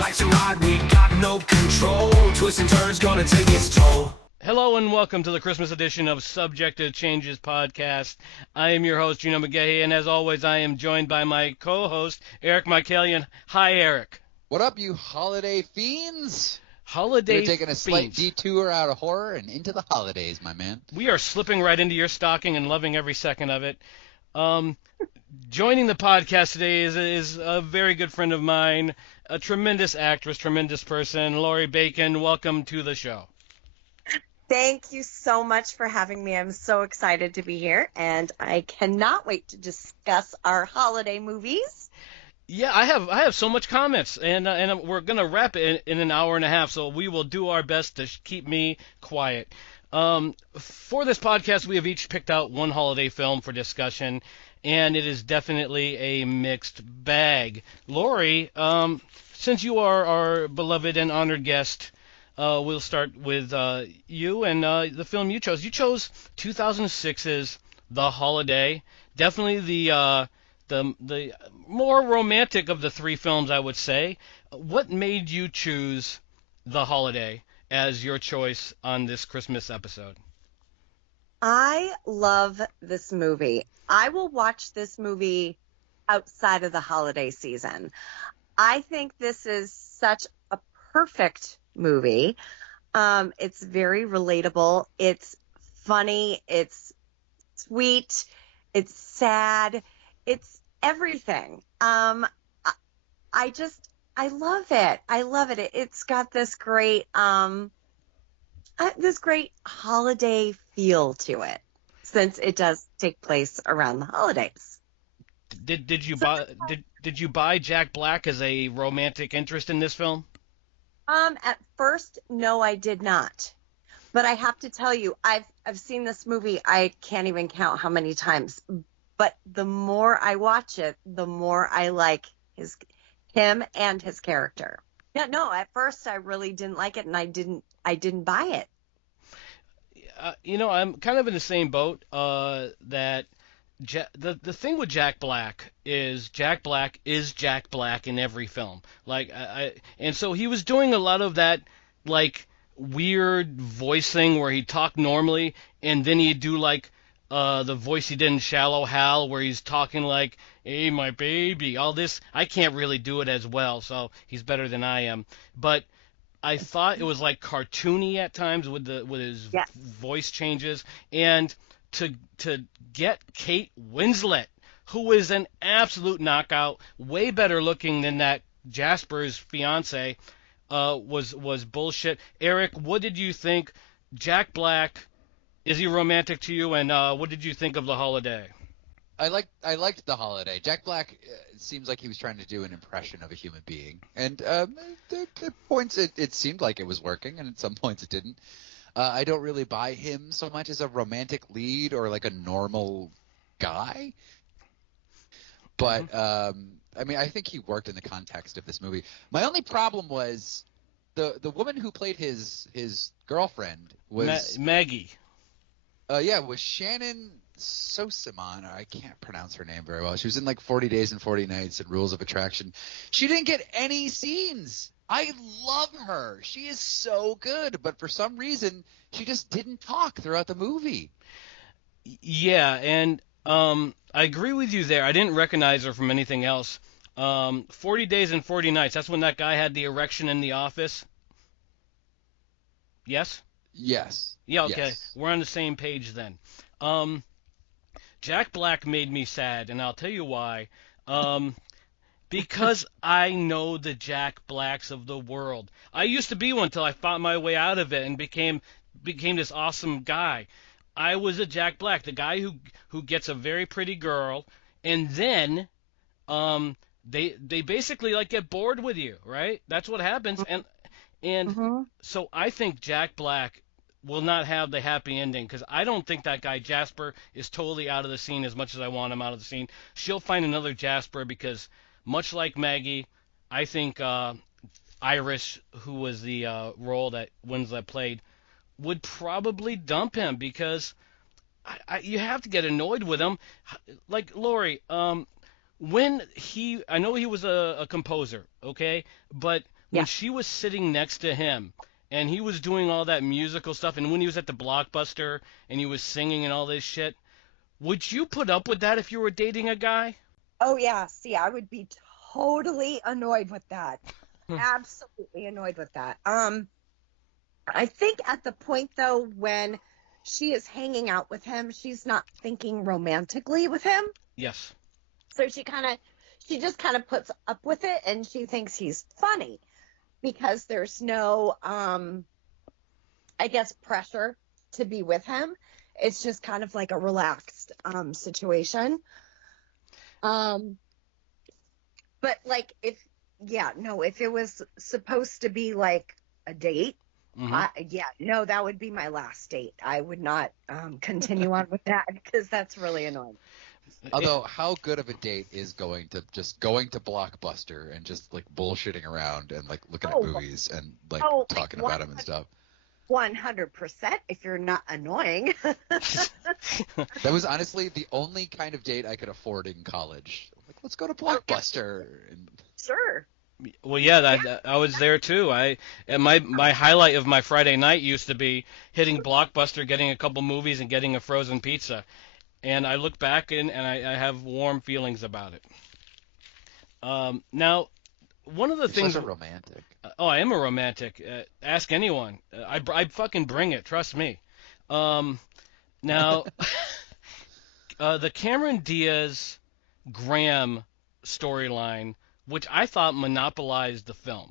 life's a ride, we got no control. Twists and turns gonna take its toll. Hello and welcome to the Christmas edition of Subject to Changes podcast. I am your host, Geno McGahee, and as always, I am joined by my co-host, Eric Michaelian. Hi, Eric. What up, you holiday fiends? Holiday You're taking a slight fiends. detour out of horror and into the holidays, my man. We are slipping right into your stocking and loving every second of it. Joining the podcast today is a very good friend of mine, a tremendous actress, tremendous person, Lorrie Bacon. Welcome to the show. Thank you so much for having me. I'm so excited to be here, and I cannot wait to discuss our holiday movies. Yeah, I have so much comments, and we're gonna wrap it in an hour and a half, so we will do our best to keep me quiet. For this podcast, we have each picked out one holiday film for discussion, and it is definitely a mixed bag. Lorrie, since you are our beloved and honored guest, we'll start with you and the film you chose. You chose 2006's The Holiday. Definitely the more romantic of the three films, I would say. What made you choose The Holiday as your choice on this Christmas episode? I love this movie. I will watch this movie outside of the holiday season. I think this is such a perfect movie. It's very relatable. It's funny. It's sweet. It's sad. It's everything. I love it. I love it. It's got this great holiday feel to it, since it does take place around the holidays. Did you buy Jack Black as a romantic interest in this film? At first, no, I did not. But I have to tell you, I've seen this movie, I can't even count how many times. But the more I watch it, the more I like him and his character. Yeah, no, at first I really didn't like it, and I didn't buy it. I'm kind of in the same boat. That the thing with Jack Black is Jack Black in every film. And so he was doing a lot of that, like, weird voice thing where he talked normally, and then he'd do like the voice he did in Shallow Hal, where he's talking like, "Hey, my baby," all this. I can't really do it as well, so he's better than I am. But I thought it was like cartoony at times with his Yes. voice changes, and to get Kate Winslet, who is an absolute knockout, way better looking than that Jasper's fiance, was bullshit. Eric, what did you think? Jack Black, is he romantic to you? And what did you think of The Holiday? I liked The Holiday. Jack Black seems like he was trying to do an impression of a human being, and at points it seemed like it was working, and at some points it didn't. I don't really buy him so much as a romantic lead or like a normal guy, but I mean, I think he worked in the context of this movie. My only problem was the woman who played his girlfriend was Maggie. Was Shannon Sosimon, or I can't pronounce her name very well. She was in like 40 Days and 40 Nights and Rules of Attraction. She didn't get any scenes. I love her. She is so good, but for some reason, she just didn't talk throughout the movie. Yeah, and I agree with you there. I didn't recognize her from anything else. 40 Days and 40 Nights, that's when that guy had the erection in the office? Yes? Yes. Yeah, okay. Yes. We're on the same page then. Jack Black made me sad, and I'll tell you why. Because I know the Jack Blacks of the world. I used to be one until I fought my way out of it and became this awesome guy. I was a Jack Black, the guy who gets a very pretty girl, and then they basically like get bored with you, right? That's what happens, and so I think Jack Black will not have the happy ending, because I don't think that guy Jasper is totally out of the scene as much as I want him out of the scene. She'll find another Jasper, because much like Maggie, I think Irish, who was the role that Winslet played, would probably dump him, because you have to get annoyed with him. Like Lorrie, I know he was a composer, okay, but when Yeah. she was sitting next to him and he was doing all that musical stuff, and when he was at the Blockbuster and he was singing and all this shit, would you put up with that if you were dating a guy? Oh yeah. See, I would be totally annoyed with that. Absolutely annoyed with that. I think at the point though when she is hanging out with him, she's not thinking romantically with him. Yes. So she just kind of puts up with it, and she thinks he's funny because there's no I guess pressure to be with him. It's just kind of like a relaxed situation. But like if it was supposed to be like a date, that would be my last date. I would not continue on with that because that's really annoying. Although, how good of a date is going to Blockbuster and just like bullshitting around and like looking at movies and like talking about them and stuff? 100% if you're not annoying. That was honestly the only kind of date I could afford in college. Like, let's go to Blockbuster. And Sure. Well, yeah, I was there too. And my highlight of my Friday night used to be hitting Blockbuster, getting a couple movies, and getting a frozen pizza. And I look back and I have warm feelings about it. Now, one of the you're things. such a romantic. Oh, I am a romantic. Ask anyone. I fucking bring it. Trust me. Now, the Cameron Diaz Graham storyline, which I thought monopolized the film,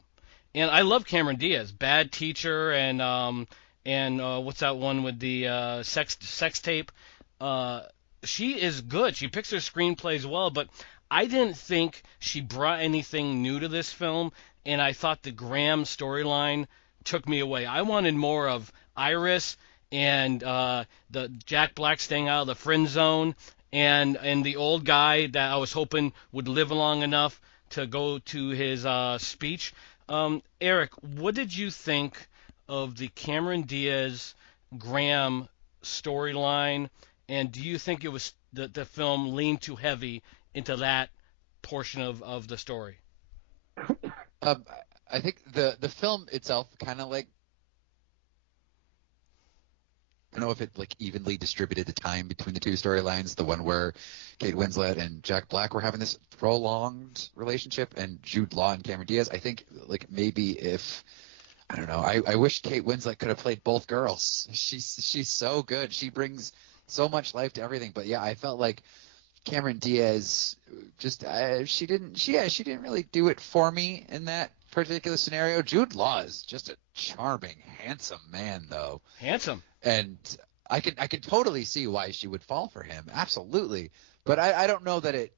and I love Cameron Diaz, Bad Teacher, and what's that one with the sex tape? She is good. She picks her screenplays well, but I didn't think she brought anything new to this film, and I thought the Graham storyline took me away. I wanted more of Iris and the Jack Black staying out of the friend zone, and the old guy that I was hoping would live long enough to go to his speech. Eric, what did you think of the Cameron Diaz Graham storyline, and do you think it was the film leaned too heavy into that portion of the story? I think the film itself kind of like, I don't know if it like evenly distributed the time between the two storylines. The one where Kate Winslet and Jack Black were having this prolonged relationship, and Jude Law and Cameron Diaz. I think like maybe if, I don't know. I wish Kate Winslet could have played both girls. She's so good. She brings so much life to everything. But yeah, I felt like Cameron Diaz just she didn't really do it for me in that particular scenario. Jude Law is just a charming, handsome man, though. Handsome. And I can totally see why she would fall for him. Absolutely. But I don't know that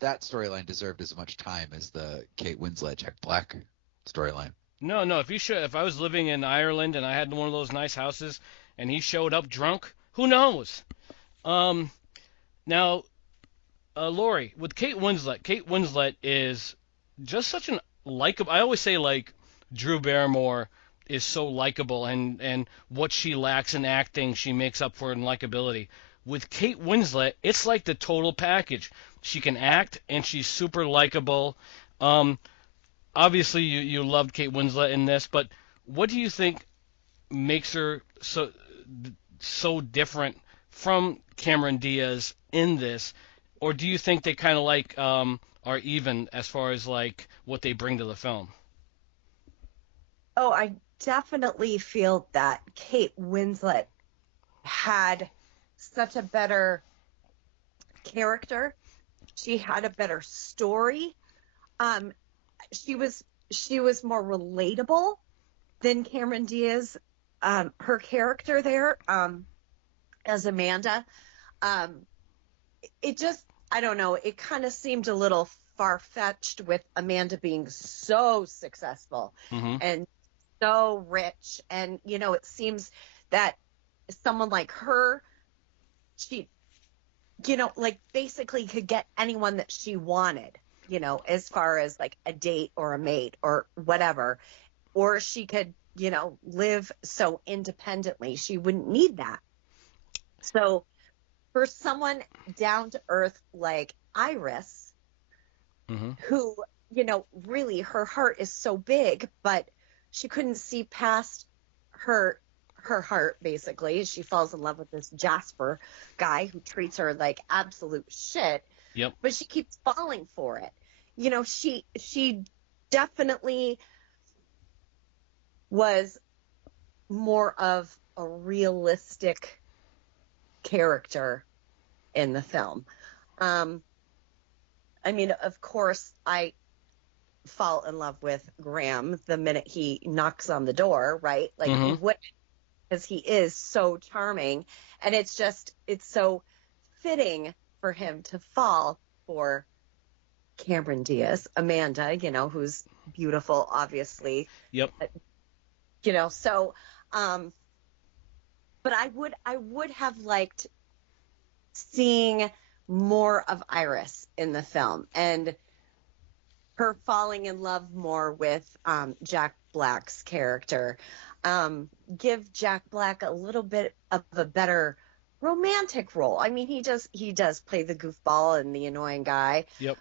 that storyline deserved as much time as the Kate Winslet Jack Black storyline. No. If I was living in Ireland and I had one of those nice houses and he showed up drunk, who knows? Now, Lori, with Kate Winslet is just such an likable. I always say like Drew Barrymore is so likable, and what she lacks in acting, she makes up for in likability. With Kate Winslet, it's like the total package. She can act, and she's super likable. Obviously, you loved Kate Winslet in this, but what do you think makes her so different from Cameron Diaz in this? Or do you think they kind of like are even as far as like what they bring to the film? Oh, I definitely feel that Kate Winslet had such a better character. She had a better story. She was more relatable than Cameron Diaz. Her character there, as Amanda, it just, I don't know, it kind of seemed a little far-fetched with Amanda being so successful and so rich. And, it seems that someone like her, she, like basically could get anyone that she wanted, as far as like a date or a mate or whatever. Or she could, live so independently. She wouldn't need that. So for someone down to earth like Iris, who really her heart is so big, but she couldn't see past her heart, basically. She falls in love with this Jasper guy who treats her like absolute shit, Yep. but she keeps falling for it. She definitely was more of a realistic character in the film. I mean, of course, I fall in love with Graham the minute he knocks on the door, right? Like, Mhm. who wouldn't? Because he is so charming. And it's so fitting for him to fall for Cameron Diaz, Amanda, who's beautiful, obviously. Yep. So, but I would have liked seeing more of Iris in the film and her falling in love more with Jack Black's character. Give Jack Black a little bit of a better romantic role. I mean, he does play the goofball and the annoying guy. Yep.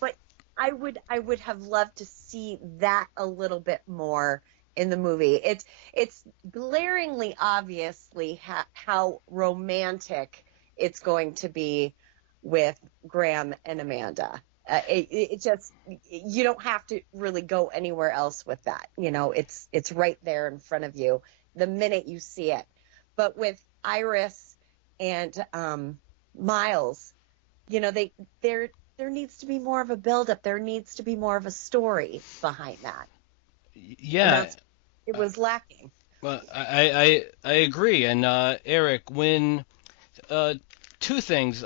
But I would have loved to see that a little bit more in the movie. It's glaringly obviously how romantic it's going to be with Graham and Amanda. It just, you don't have to really go anywhere else with that. It's right there in front of you the minute you see it. But with Iris and Miles, there needs to be more of a buildup. There needs to be more of a story behind that. Yeah. It was lacking. Well, I agree. And Eric, when two things,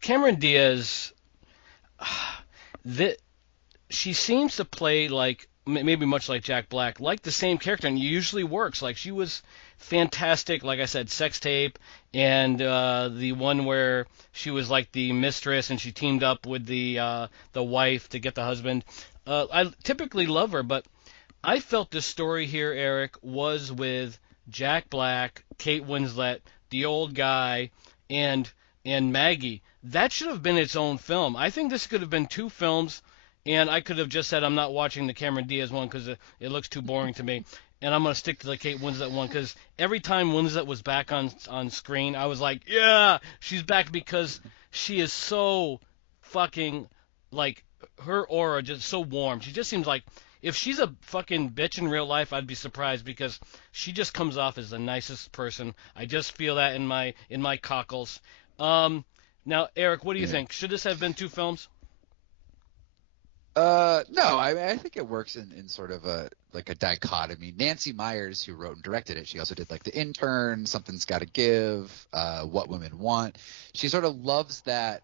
Cameron Diaz, she seems to play like maybe much like Jack Black, like the same character, and it usually works. Like she was fantastic, like I said, Sex Tape, and the one where she was like the mistress and she teamed up with the wife to get the husband. I typically love her, but I felt the story here, Eric, was with Jack Black, Kate Winslet, the old guy, and Maggie. That should have been its own film. I think this could have been two films, and I could have just said I'm not watching the Cameron Diaz one because it looks too boring to me, and I'm going to stick to the Kate Winslet one because every time Winslet was back on screen, I was like, yeah, she's back because she is so fucking, like, her aura just so warm. She just seems like, if she's a fucking bitch in real life, I'd be surprised because she just comes off as the nicest person. I just feel that in my cockles. Now, Eric, what do you think? Should this have been two films? No, I think it works in sort of a dichotomy. Nancy Meyers, who wrote and directed it, she also did like The Intern, Something's Gotta Give, What Women Want. She sort of loves that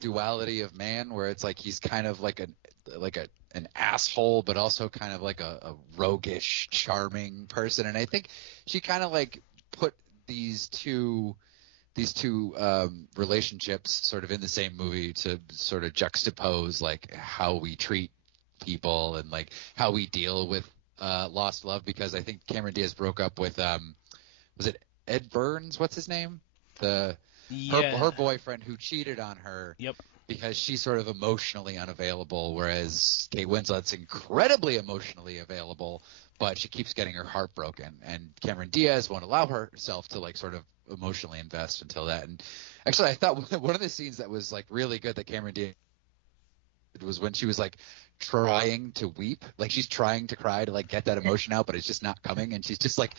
duality of man where it's like he's kind of like an asshole, but also kind of like a roguish, charming person. And I think she kind of like put these two relationships sort of in the same movie to sort of juxtapose like how we treat people and like how we deal with lost love. Because I think Cameron Diaz broke up with was it Ed Burns? What's his name? Her boyfriend who cheated on her. Yep. Because she's sort of emotionally unavailable, whereas Kate Winslet's incredibly emotionally available, but she keeps getting her heart broken. And Cameron Diaz won't allow herself to like sort of emotionally invest until that. And actually, I thought one of the scenes that was like really good that Cameron Diaz did was when she was like trying to weep, like she's trying to cry to like get that emotion out, but it's just not coming, and she's just like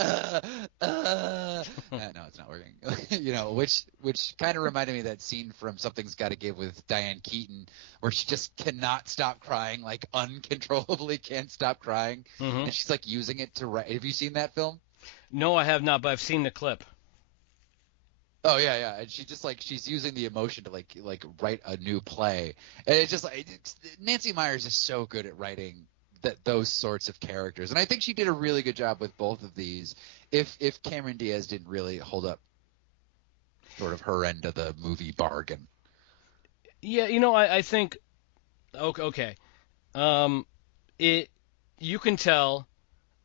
no, it's not working. Which kind of reminded me of that scene from Something's Gotta Give with Diane Keaton, where she just cannot stop crying, like uncontrollably can't stop crying, and she's like using it to write. Have you seen that film? No, I have not, but I've seen the clip. Oh yeah, and she's using the emotion to like write a new play, and it's just like Nancy Meyers is so good at writing those sorts of characters, and I think she did a really good job with both of these. If Cameron Diaz didn't really hold up sort of her end of the movie bargain. Yeah, I think okay. You can tell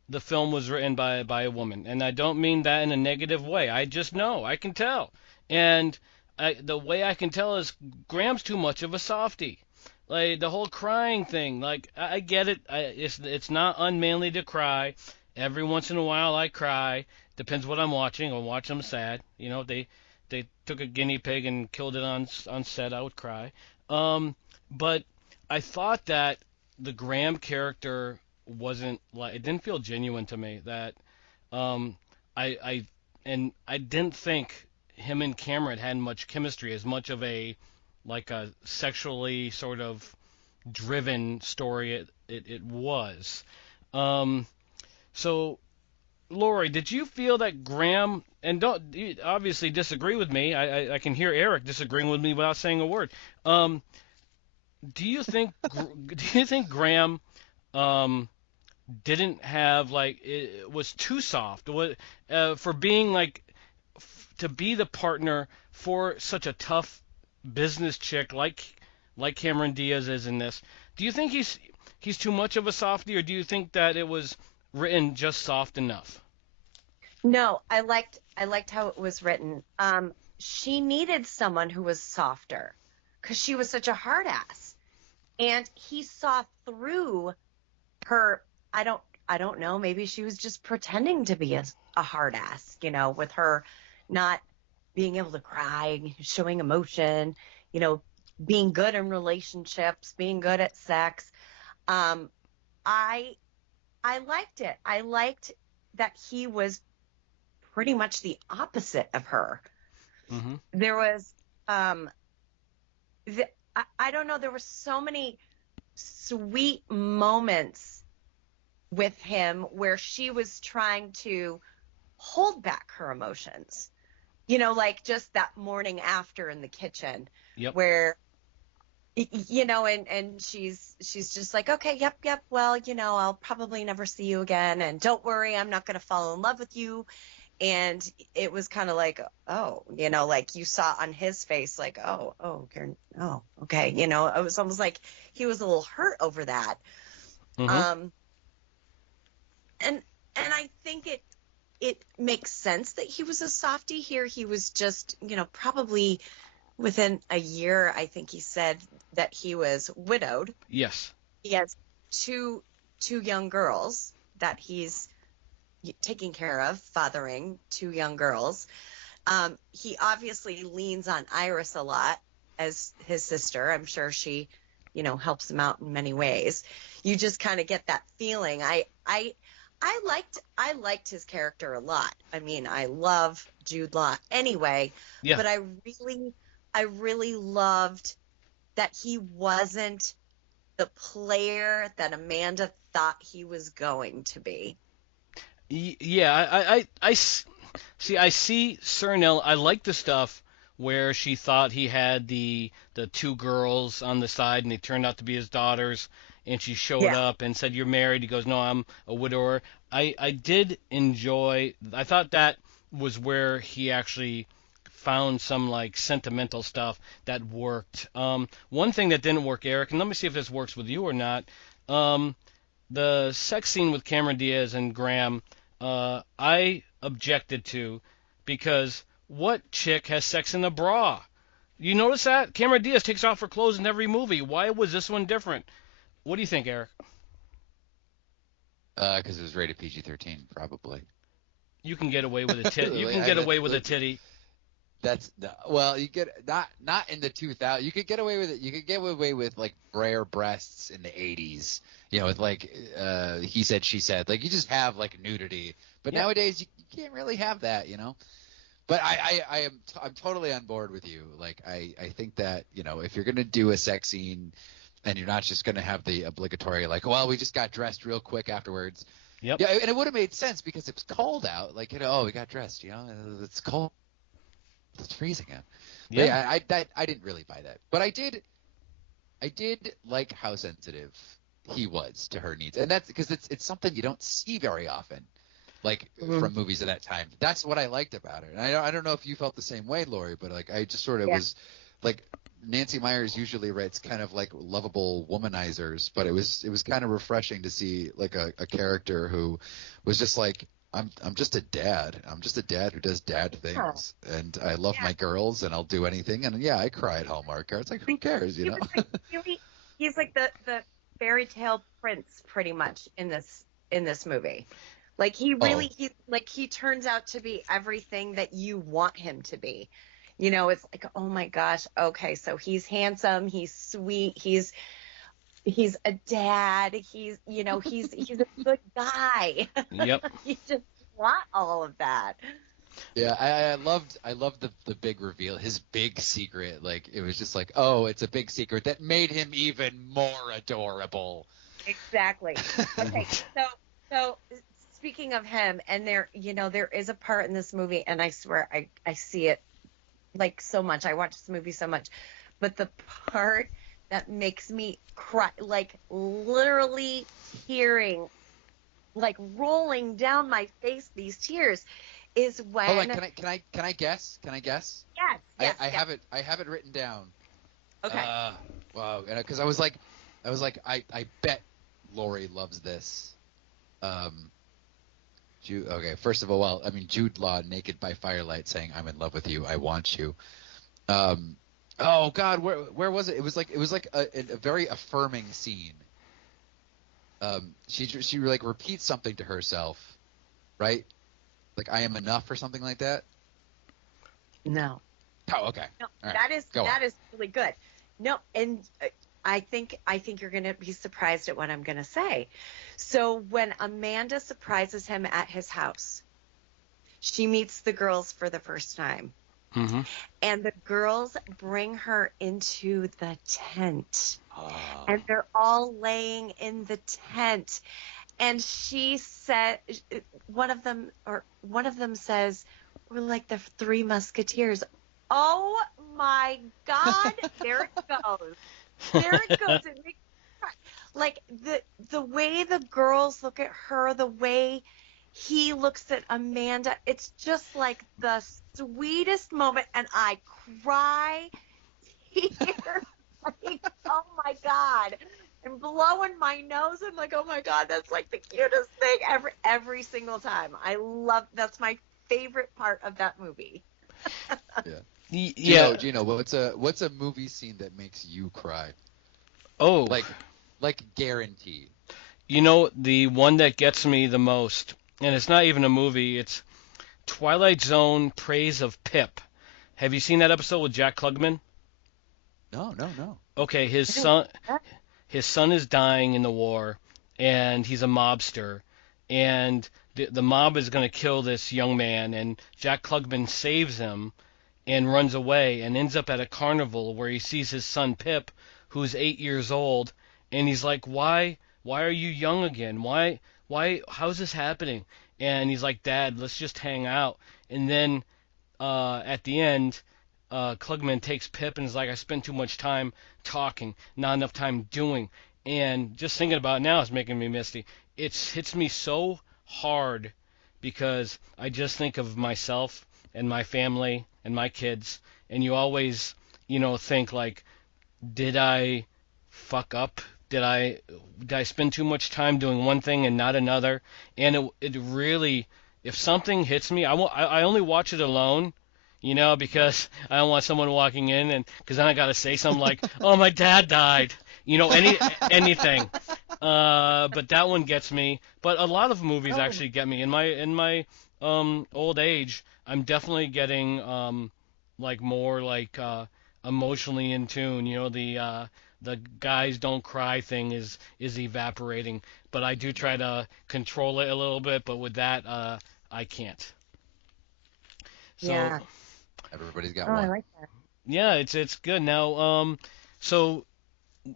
the film was written by a woman, and I don't mean that in a negative way. I just know, I can tell. And the way I can tell is Graham's too much of a softie. Like the whole crying thing, like I get it. It's not unmanly to cry. Every once in a while I cry. Depends what I'm watching. I'll watch them sad. You know, they took a guinea pig and killed it on set. I would cry. But I thought that the Graham character wasn't like it didn't feel genuine to me. That I and I didn't think him and Cameron had much chemistry, as much of a like a sexually sort of driven story it was. So Lori, did you feel that Graham, and don't you obviously disagree with me? I can hear Eric disagreeing with me without saying a word. Do you think Graham didn't have like it was too soft? For being like to be the partner for such a tough business chick like Cameron Diaz is in this? Do you think he's too much of a softie, or do you think that it was written just soft enough? No, I liked how it was written. She needed someone who was softer because she was such a hard ass, and he saw through her. I don't know. Maybe she was just pretending to be a hard ass, you know, with her not being able to cry, showing emotion, you know, being good in relationships, being good at sex. I liked it. I liked that he was pretty much the opposite of her. Mm-hmm. There was, I don't know, there were so many sweet moments with him where she was trying to hold back her emotions. You know, like just that morning after in the kitchen, Yep. where, you know, and she's just like, okay, yep, well, you know, I'll probably never see you again, and don't worry, I'm not going to fall in love with you. And it was kind of like, oh, you know, like you saw on his face, like, oh, Karen, oh, okay, you know, it was almost like he was a little hurt over that. Mm-hmm. And I think it makes sense that he was a softie here. He was just, you know, probably within a year, I think he said that he was widowed. Yes. He has two young girls that he's taking care of, fathering two young girls. He obviously leans on Iris a lot as his sister. I'm sure she, you know, helps him out in many ways. You just kind of get that feeling. I liked his character a lot. I mean, I love Jude Law anyway, Yeah. but I really loved that he wasn't the player that Amanda thought he was going to be. Yeah, I see. I see Cernel. I like the stuff where she thought he had the two girls on the side, and they turned out to be his daughters. And she showed up and said, "You're married." He goes, "No, I'm a widower." I did enjoy. I thought that was where he actually found some like sentimental stuff that worked. One thing that didn't work, Eric, and let me see if this works with you or not. The sex scene with Cameron Diaz and Graham, I objected to, because what chick has sex in a bra? You notice that? Cameron Diaz takes off her clothes in every movie. Why was this one different? What do you think, Eric? Because it was rated PG-13, probably. You can get away with a titty. You can get away with a titty. Well, you get not in the 2000s. You could get away with it. You could get away with like bare breasts in the 80s. You know, with like he said, she said. Like you just have like nudity. But nowadays you can't really have that. You know. But I'm totally on board with you. Like I think that, you know, if you're gonna do a sex scene, and you're not just gonna have the obligatory like, well, we just got dressed real quick afterwards. Yep. Yeah, and it would have made sense because it was cold out. Like, you know, oh, we got dressed. You know, it's cold. It's freezing out. Yeah. But yeah, I didn't really buy that. But I did like how sensitive he was to her needs, and that's because it's something you don't see very often, like from movies of that time. That's what I liked about it. And I don't know if you felt the same way, Lori, but like I just sort of was like, Nancy Meyers usually writes kind of like lovable womanizers, but it was kind of refreshing to see like a character who was just like I'm just a dad. I'm just a dad who does dad Huh. things, and I love Yeah. my girls, and I'll do anything. And yeah, I cry at Hallmark cards. Like, who cares, you He know? was like really, he's like the fairy tale prince pretty much in this movie. Like he Oh, really he turns out to be everything that you want him to be. You know, it's like, oh my gosh, okay, so he's handsome, he's sweet, he's a dad, he's a good guy. Yep. You just want all of that. yeah. I loved the big reveal, his big secret. Like it was just like, oh, it's a big secret that made him even more adorable. Exactly. Okay, so speaking of him, and there is a part in this movie, and I swear I see it like so much. I watch this movie so much, but the part that makes me cry, like literally tearing, like rolling down my face, these tears, is Hold on, when can I guess? Can I guess? yes, yes, I yes. have it written down. Okay. Wow, because I was like, I bet Lori loves this. Um, okay, first of all, well, I mean, Jude Law naked by firelight saying, "I'm in love with you, I want you." Um, oh God, where was it? It was like a very affirming scene. She like repeats something to herself, right? Like I am enough or something like that. No. Oh, okay. No, All right, that is go on. that is really good. No, and I think you're going to be surprised at what I'm going to say. So when Amanda surprises him at his house, she meets the girls for the first time, Mm-hmm. and the girls bring her into the tent, Oh. and they're all laying in the tent, and she said one of them says, we're like the Three Musketeers. Oh my God, there it goes. There it goes. It makes me cry. Like the way the girls look at her, the way he looks at Amanda, it's just like the sweetest moment, and I cry tears. Like, oh my God. And blowing my nose. I'm like, oh my God, that's like the cutest thing every single time. That's my favorite part of that movie. Yeah. Yeah. Gino, what's a movie scene that makes you cry? Oh, Like guaranteed. the one that gets me the most, and it's not even a movie. It's Twilight Zone: Praise of Pip. Have you seen that episode with Jack Klugman? No, no, no. Okay, his I didn't son see that. his son is dying in the war, and he's a mobster, and the mob is going to kill this young man, and Jack Klugman saves him and runs away and ends up at a carnival where he sees his son Pip, who's 8 years old, and he's like, why are you young again? How's this happening? And he's like, Dad, let's just hang out. And then at the end, Klugman takes Pip and is like, I spent too much time talking, not enough time doing. And just thinking about it now is making me misty. It hits me so hard because I just think of myself and my family and my kids. And you always, think like, did I fuck up? Did I spend too much time doing one thing and not another? And it really, if something hits me, I only watch it alone, because I don't want someone walking in, and because then I gotta say something like, "Oh, my dad died," anything. But that one gets me. But a lot of movies Oh, actually get me. In my old age, I'm definitely getting like more like emotionally in tune. The guys don't cry thing is evaporating, but I do try to control it a little bit. But with that, I can't. So yeah. Everybody's got Oh, I one. like that. yeah, it's good now. So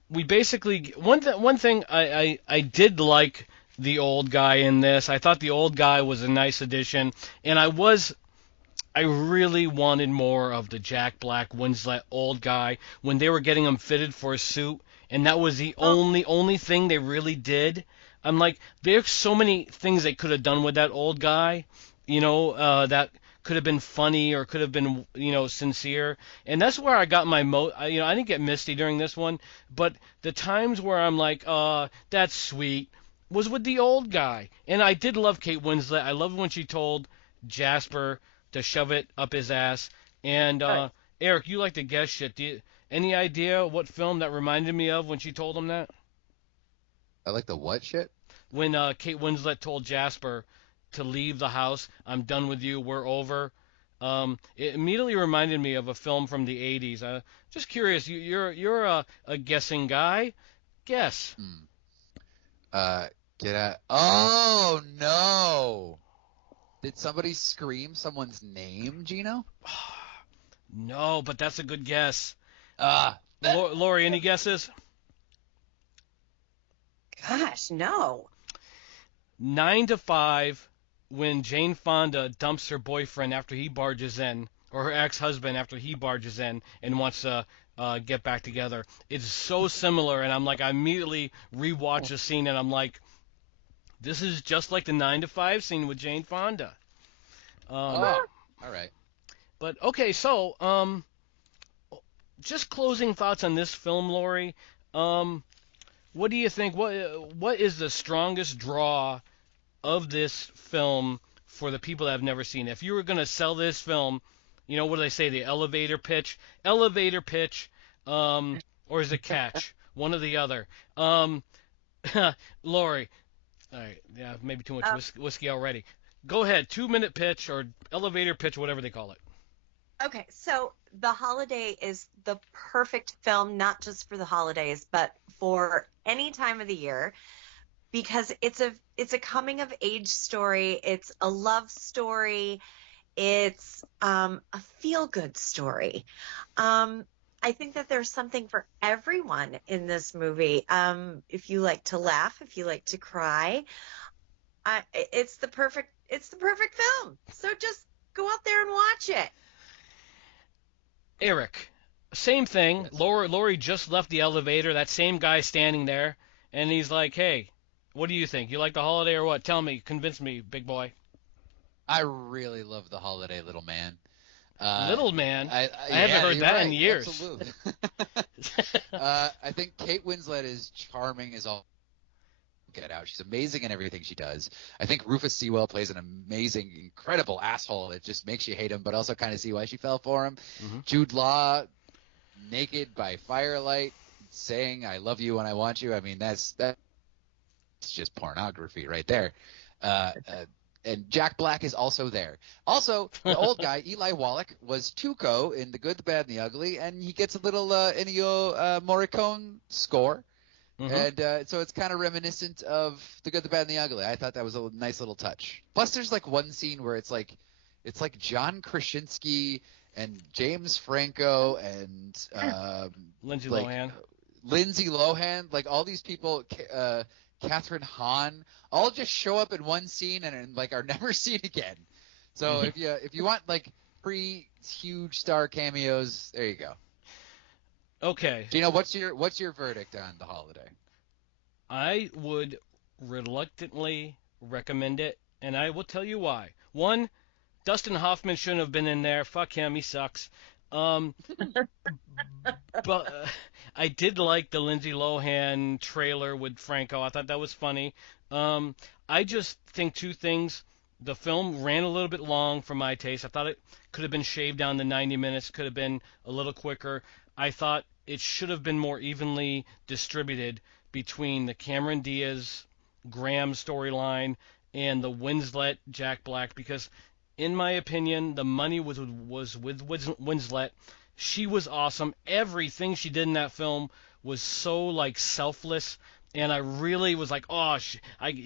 we basically one thing I did like the old guy in this. I thought the old guy was a nice addition, and I really wanted more of the Jack Black Winslet old guy when they were getting him fitted for a suit, and that was the Oh, only thing they really did. I'm like, there's so many things they could have done with that old guy, that could have been funny or could have been, sincere. And that's where I got my I didn't get misty during this one, but the times where I'm like, that's sweet. was with the old guy. And I did love Kate Winslet. I loved when she told Jasper to shove it up his ass. And Right. Eric, you like to guess shit. Any idea what film that reminded me of when she told him that? I like the what shit? When Kate Winslet told Jasper to leave the house, I'm done with you, we're over. It immediately reminded me of a film from the 80s. Just curious, you're a guessing guy. Guess. Hmm. Get out. Oh no! Did somebody scream someone's name, Geno? No, but that's a good guess. Ah, Lori, any guesses? Gosh, no. 9 to 5, when Jane Fonda dumps her boyfriend after he barges in, or her ex-husband after he barges in and wants to get back together. It's so similar, and I'm like, I immediately rewatch the scene, and I'm like, this is just like the 9 to 5 scene with Jane Fonda. all right. But okay, so just closing thoughts on this film, Lori. What do you think? What is the strongest draw of this film for the people that have never seen it? If you were going to sell this film, you know, what do they say? The elevator pitch, or is it catch? One or the other. Lori, all right, yeah, maybe too much whiskey already. Go ahead, 2-minute pitch or elevator pitch, whatever they call it. Okay, so The Holiday is the perfect film, not just for the holidays, but for any time of the year, because it's a coming of age story. It's a love story. It's a feel good story. I think that there's something for everyone in this movie. If you like to laugh, if you like to cry, it's the perfect film. So just go out there and watch it. Eric, same thing. Yes. Lori just left the elevator. That same guy standing there, and he's like, "Hey, what do you think? You like The Holiday or what? Tell me, convince me, big boy." I really love The Holiday, little man. Little man. I yeah, haven't heard you're that right, in years. Absolutely. I think Kate Winslet is charming as all get out. She's amazing in everything she does. I think Rufus Sewell plays an amazing, incredible asshole that just makes you hate him, but also kind of see why she fell for him. Mhm. Jude Law, naked by firelight, saying "I love you" when I want you. I mean, that's just pornography right there. And Jack Black is also there. Also, the old guy, Eli Wallach, was Tuco in The Good, the Bad, and the Ugly, and he gets a little Ennio Morricone score. Mhm. And so it's kind of reminiscent of The Good, the Bad, and the Ugly. I thought that was a nice little touch. Plus, there's like one scene where it's like John Krasinski and James Franco and Lindsay like, Lohan. Lindsay Lohan, like all these people, Catherine Hahn, all just show up in one scene and like are never seen again. So if you want like huge star cameos, there you go. Okay. Gino, what's your verdict on The Holiday? I would reluctantly recommend it, and I will tell you why. One, Dustin Hoffman shouldn't have been in there. Fuck him, he sucks. But I did like the Lindsay Lohan trailer with Franco. I thought that was funny. I just think two things. The film ran a little bit long for my taste. I thought it could have been shaved down to 90 minutes, could have been a little quicker. I thought it should have been more evenly distributed between the Cameron Diaz Graham storyline and the Winslet Jack Black, because in my opinion the money was with Winslet. She was awesome. Everything she did in that film was so like selfless, and I really was like, oh,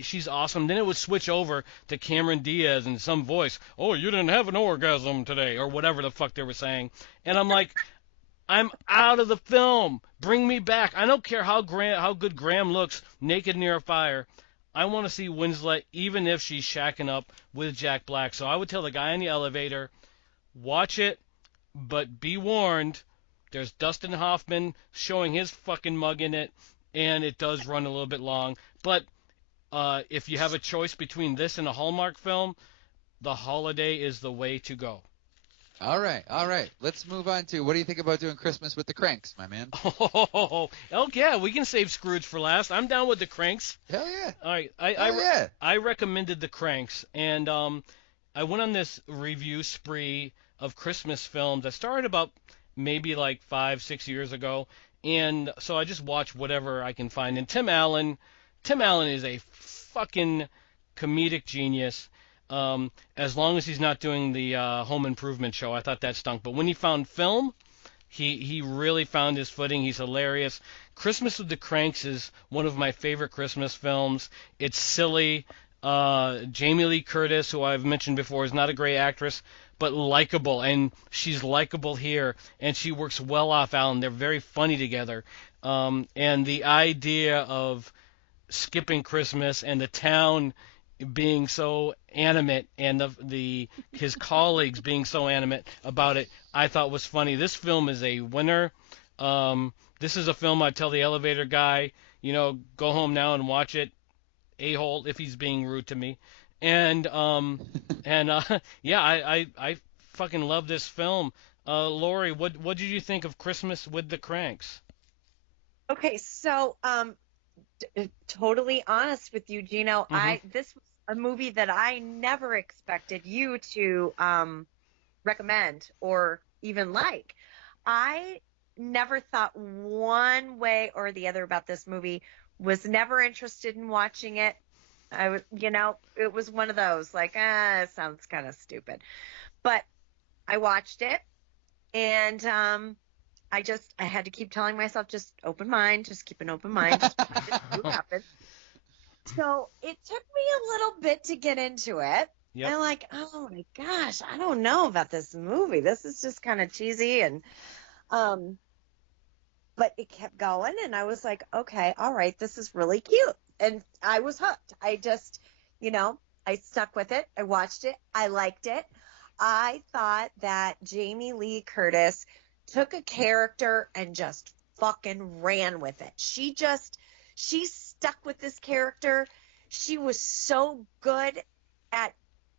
she's awesome. Then it would switch over to Cameron Diaz and some voice, oh, you didn't have an orgasm today, or whatever the fuck they were saying, and I'm like, I'm out of the film. Bring me back. I don't care how good Graham looks naked near a fire. I want to see Winslet, even if she's shacking up with Jack Black. So I would tell the guy in the elevator, watch it, but be warned, there's Dustin Hoffman showing his fucking mug in it, and it does run a little bit long. But if you have a choice between this and a Hallmark film, The Holiday is the way to go. All right. Let's move on to what do you think about doing Christmas with the Cranks, my man? Oh, yeah, we can save Scrooge for last. I'm down with the Cranks. Hell yeah. All right, Hell yeah. I recommended the Cranks, and I went on this review spree of Christmas films. I started about maybe like 5, 6 years ago, and so I just watch whatever I can find. And Tim Allen is a fucking comedic genius. As long as he's not doing the Home Improvement show, I thought that stunk. But when he found film, he really found his footing. He's hilarious. Christmas with the Cranks is one of my favorite Christmas films. It's silly. Jamie Lee Curtis, who I've mentioned before, is not a great actress, but likable, and she's likable here, and she works well off Alan. They're very funny together. And the idea of skipping Christmas and the town being so animate and his colleagues being so animate about it, I thought was funny. This film is a winner. This is a film I tell the elevator guy, go home now and watch it, a-hole, if he's being rude to me. And yeah, I fucking love this film. Lori, what did you think of Christmas with the Cranks? Okay, so totally honest with you, Geno. This was a movie that I never expected you to recommend or even like. I never thought one way or the other about this movie. Was never interested in watching it. It was one of those like, it sounds kind of stupid, but I watched it, and I had to keep telling myself, just open mind, just keep an open mind, just see what happens. So it took me a little bit to get into it. Yep. I'm like, oh my gosh, I don't know about this movie. This is just kind of cheesy, and but it kept going, and I was like, okay, all right, this is really cute, and I was hooked. I just, I stuck with it. I watched it. I liked it. I thought that Jamie Lee Curtis took a character and just fucking ran with it. She stuck with this character. She was so good at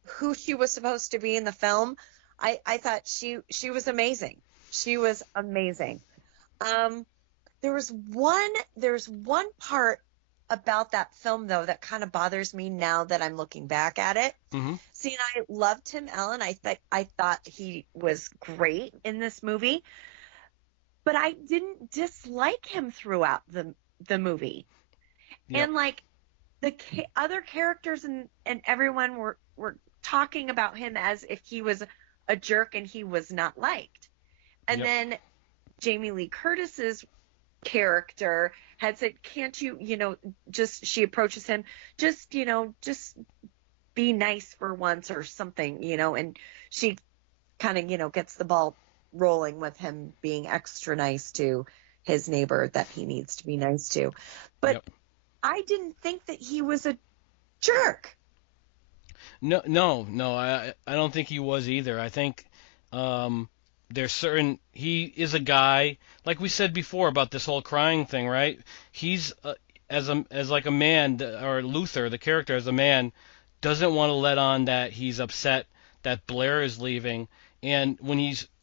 who she was supposed to be in the film. I thought she was amazing. She was amazing. There's one part about that film though that kind of bothers me now that I'm looking back at it. Mm-hmm. See, and I love Tim Allen. I thought he was great in this movie, but I didn't dislike him throughout the movie. Yep. And like the other characters and everyone were talking about him as if he was a jerk and he was not liked. And Yep. then Jamie Lee Curtis's character had said, can't you, she approaches him, just be nice for once or something, and she kind of, gets the ball rolling with him being extra nice to his neighbor that he needs to be nice to. But Yep. I didn't think that he was a jerk. No, I don't think he was either. I think he is a guy, like we said before about this whole crying thing, right? He's as like a man, or Luther, the character as a man, doesn't want to let on that he's upset that Blair is leaving. And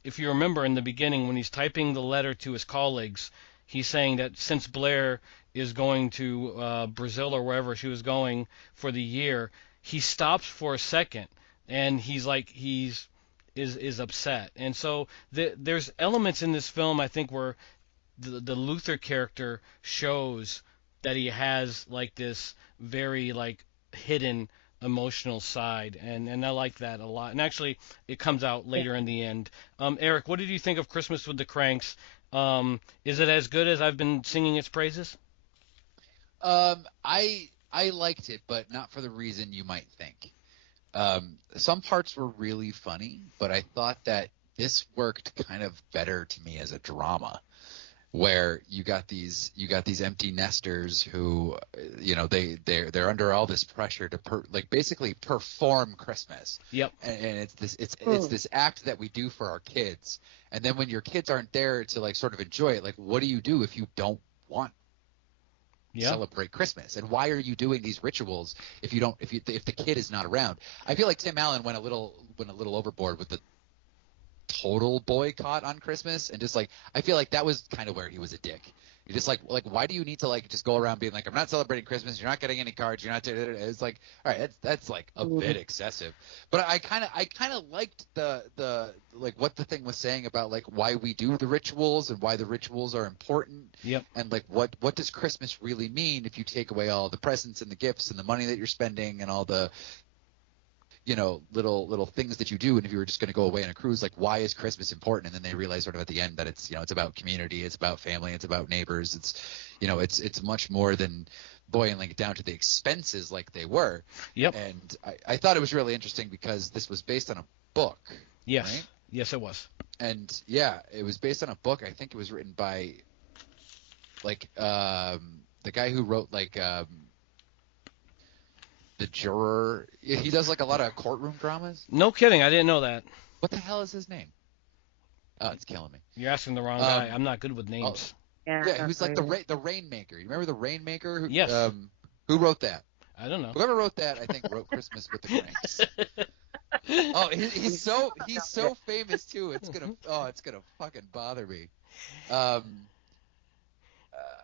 if you remember in the beginning, when he's typing the letter to his colleagues, he's saying that since Blair is going to Brazil or wherever she was going for the year, he stops for a second, and he's upset. And so there's elements in this film, I think, where the Luther character shows that he has like this very like hidden emotional side, and I like that a lot. And actually, it comes out later in the end. Eric, what did you think of Christmas with the Cranks? Is it as good as I've been singing its praises? I liked it, but not for the reason you might think. Some parts were really funny, but I thought that this worked kind of better to me as a drama, where you got these empty nesters who, they're under all this pressure to basically perform Christmas. Yep. And it's this act that we do for our kids, and then when your kids aren't there to like sort of enjoy it, like what do you do if you don't want celebrate Christmas? And why are you doing these rituals if the kid is not around? I feel like Tim Allen went a little overboard with the total boycott on Christmas, and just like I feel like that was kind of where he was a dick. You're just like why do you need to like just go around being like, I'm not celebrating Christmas, you're not getting any cards, you're not. It's like, all right, that's like a bit excessive. But I kind of liked the like what the thing was saying about like why we do the rituals and why the rituals are important. Yep. And like what does Christmas really mean if you take away all the presents and the gifts and the money that you're spending and all the little things that you do, and if you were just going to go away on a cruise, like why is Christmas important? And then they realize sort of at the end that it's it's about community, it's about family, it's about neighbors, it's much more than boiling it down to the expenses like they were. Yep. And I thought it was really interesting because this was based on a book. Yes. Right? Yes, it was. And yeah, it was based on a book. I think it was written by like the guy who wrote like The Juror. He does like a lot of courtroom dramas. No kidding. I didn't know that. What the hell is his name? Oh, it's killing me. You're asking the wrong guy. I'm not good with names. Yeah, he was like the Rainmaker. You remember the Rainmaker? Who, Yes. Who wrote that? I don't know. Whoever wrote that, I think, wrote Christmas with the Cranks. Oh, he's so famous too. It's gonna fucking bother me.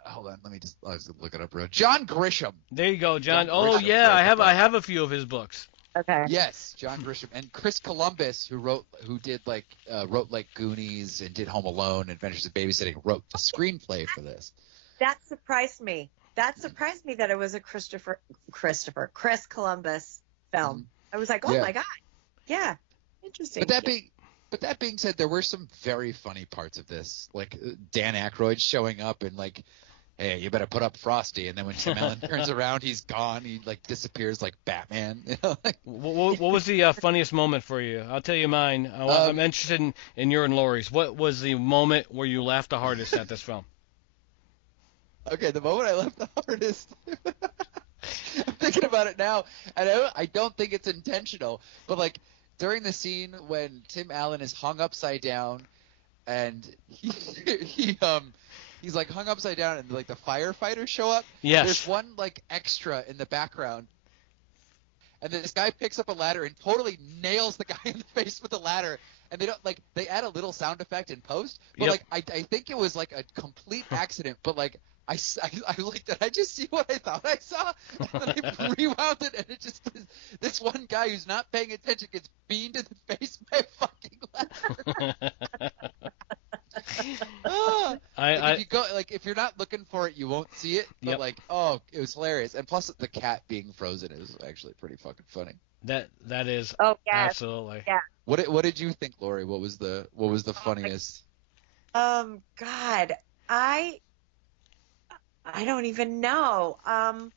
Hold on, I'll just look it up. John Grisham. There you go, John. John Oh Grisham yeah, wrote I have a few of his books. Okay. Yes, John Grisham and Chris Columbus, who wrote Goonies and did Home Alone, Adventures of Babysitting, wrote the screenplay for this. That surprised me. That it was a Chris Columbus film. Mhm. I was like, oh Yeah. my God. Yeah. Interesting. But that being said, there were some very funny parts of this, like Dan Aykroyd showing up and like, hey, you better put up Frosty, and then when Tim Allen turns around, he's gone. He like disappears like Batman. What was the funniest moment for you? I'll tell you mine. I'm interested in your and Lori's. What was the moment where you laughed the hardest at this film? Okay, the moment I laughed the hardest. I'm thinking about it now, and I don't think it's intentional, but like during the scene when Tim Allen is hung upside down, and he's like hung upside down, and like the firefighters show up. Yes. There's one like extra in the background, and then this guy picks up a ladder and totally nails the guy in the face with the ladder. And they add a little sound effect in post, but Yep. like I think it was like a complete accident, but like I like, did I just see what I thought I saw? And then I rewound it, and it just this one guy who's not paying attention gets beamed in the face by a fucking ladder. If you go if you're not looking for it, you won't see it. But Yep. like, it was hilarious, and plus the cat being frozen is actually pretty fucking funny. That is Oh, yes. absolutely. Yeah. What did you think, Lori? What was the funniest? God, I don't even know. Trying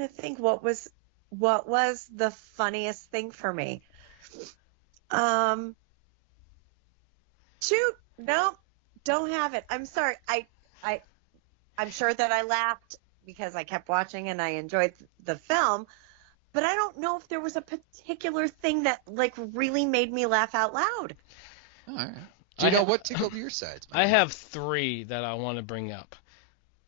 to think what was the funniest thing for me. Shoot, no, don't have it. I'm sorry. I'm sure that I laughed because I kept watching and I enjoyed the film, but I don't know if there was a particular thing that like really made me laugh out loud. All right. Geno, what tickled your sides? I have three that I want to bring up.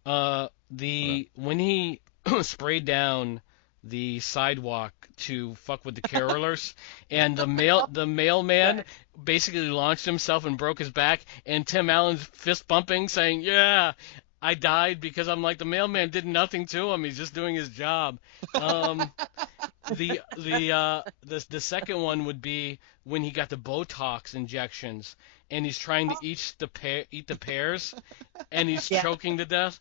When he sprayed down the sidewalk to fuck with the carolers, and the mailman basically launched himself and broke his back, and Tim Allen's fist bumping, saying, "Yeah, I died because I'm like the mailman did nothing to him. He's just doing his job." The second one would be when he got the Botox injections and he's trying to eat the pears and he's choking to death.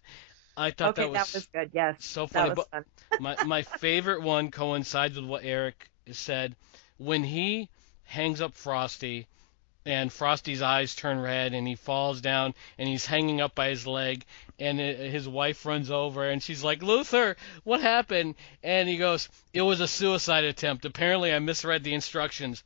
I thought that was good. Yes, so funny. that was fun. my favorite one coincides with what Eric said when he hangs up Frosty and Frosty's eyes turn red and he falls down and he's hanging up by his leg and his wife runs over and she's like, "Luther, what happened?" And he goes, "It was a suicide attempt. Apparently I misread the instructions."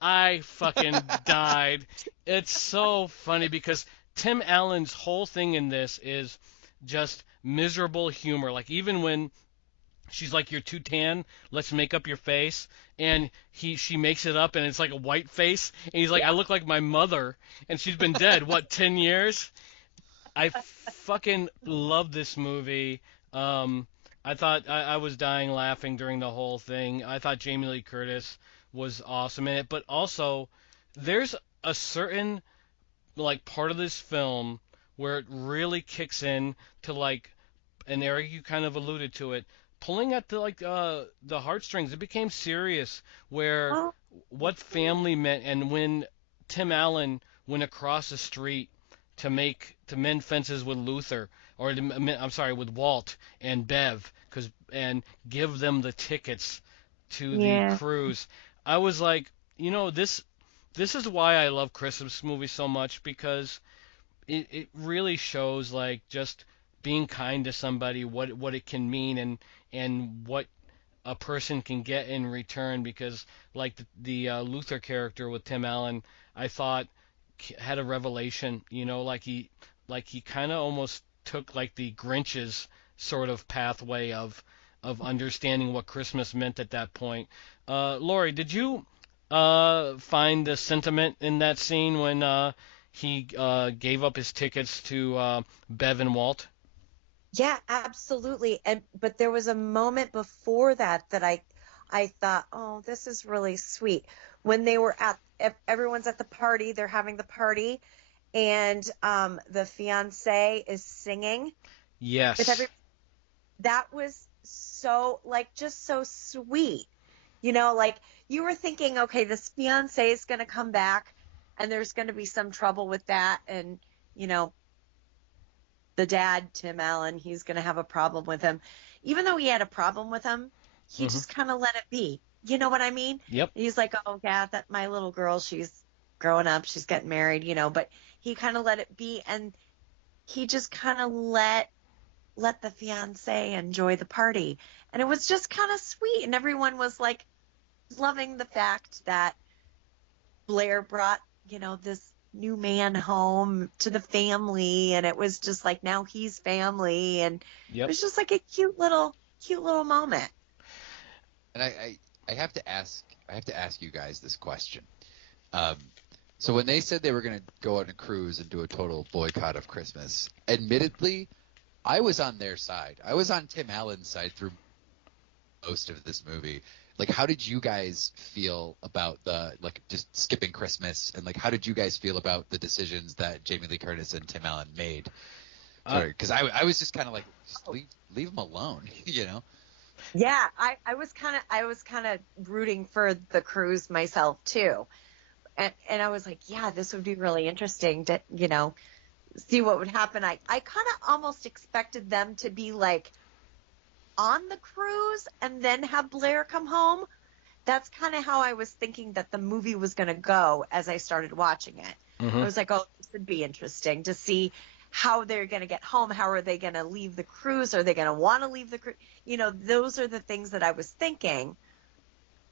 I fucking died. It's so funny because Tim Allen's whole thing in this is just miserable humor. Like even when she's like, "You're too tan, let's make up your face," and she makes it up and it's like a white face and he's like, "I look like my mother," and she's been dead 10 years. I fucking love this movie. I thought I was dying laughing during the whole thing. I thought Jamie Lee Curtis was awesome in it, but also there's a certain like part of this film where it really kicks in to like, and Eric, you kind of alluded to it, pulling at the heartstrings. It became serious where Oh, what family meant, and when Tim Allen went across the street to mend fences with Luther, or I'm sorry, with Walt and Bev, and give them the tickets to the yeah. cruise. I was like, this is why I love Christmas movies so much, because it really shows like just being kind to somebody, what it can mean, and what a person can get in return. Because like the Luther character with Tim Allen, I thought had a revelation, like he kind of almost took like the Grinch's sort of pathway of understanding what Christmas meant at that point. Lori, did you find the sentiment in that scene when he gave up his tickets to Bev and Walt? Yeah, absolutely. But there was a moment before that I thought, oh, this is really sweet. When they were everyone's at the party, they're having the party, and the fiance is singing with Yes. that was so like just so sweet. Like you were thinking, okay, this fiance is going to come back and there's going to be some trouble with that. And, the dad, Tim Allen, he's going to have a problem with him. Even though he had a problem with him, he Hmm. just kind of let it be. You know what I mean? Yep. He's like, oh, yeah, that my little girl, she's growing up, she's getting married, but he kind of let it be. And he just kind of let the fiance enjoy the party. And it was just kind of sweet. And everyone was like loving the fact that Blair brought, this new man home to the family. And it was just like, now he's family. And it Yep. was just like a cute little moment. And I have to ask you guys this question. So when they said they were going to go on a cruise and do a total boycott of Christmas, admittedly, I was on their side. I was on Tim Allen's side through most of this movie. Like, how did you guys feel about just skipping Christmas, and like how did you guys feel about the decisions that Jamie Lee Curtis and Tim Allen made? Sorry, because I was just kind of like, just leave them alone, Yeah, I was kind of rooting for the cruise myself too. And I was like, yeah, this would be really interesting to, see what would happen. I kind of almost expected them to be like on the cruise and then have Blair come home. That's kind of how I was thinking that the movie was going to go as I started watching it. I was like, oh, this would be interesting to see how they're going to get home. How are they going to leave the cruise? Are they going to want to leave the cruise? Those are the things that I was thinking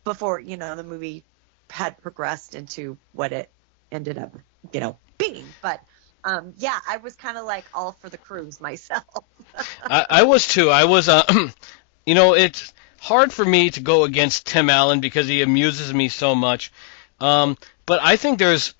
before, the movie had progressed into what it ended up, being. But yeah, I was kind of like all for the cruise myself. I was too. I was, it's hard for me to go against Tim Allen because he amuses me so much. But I think there's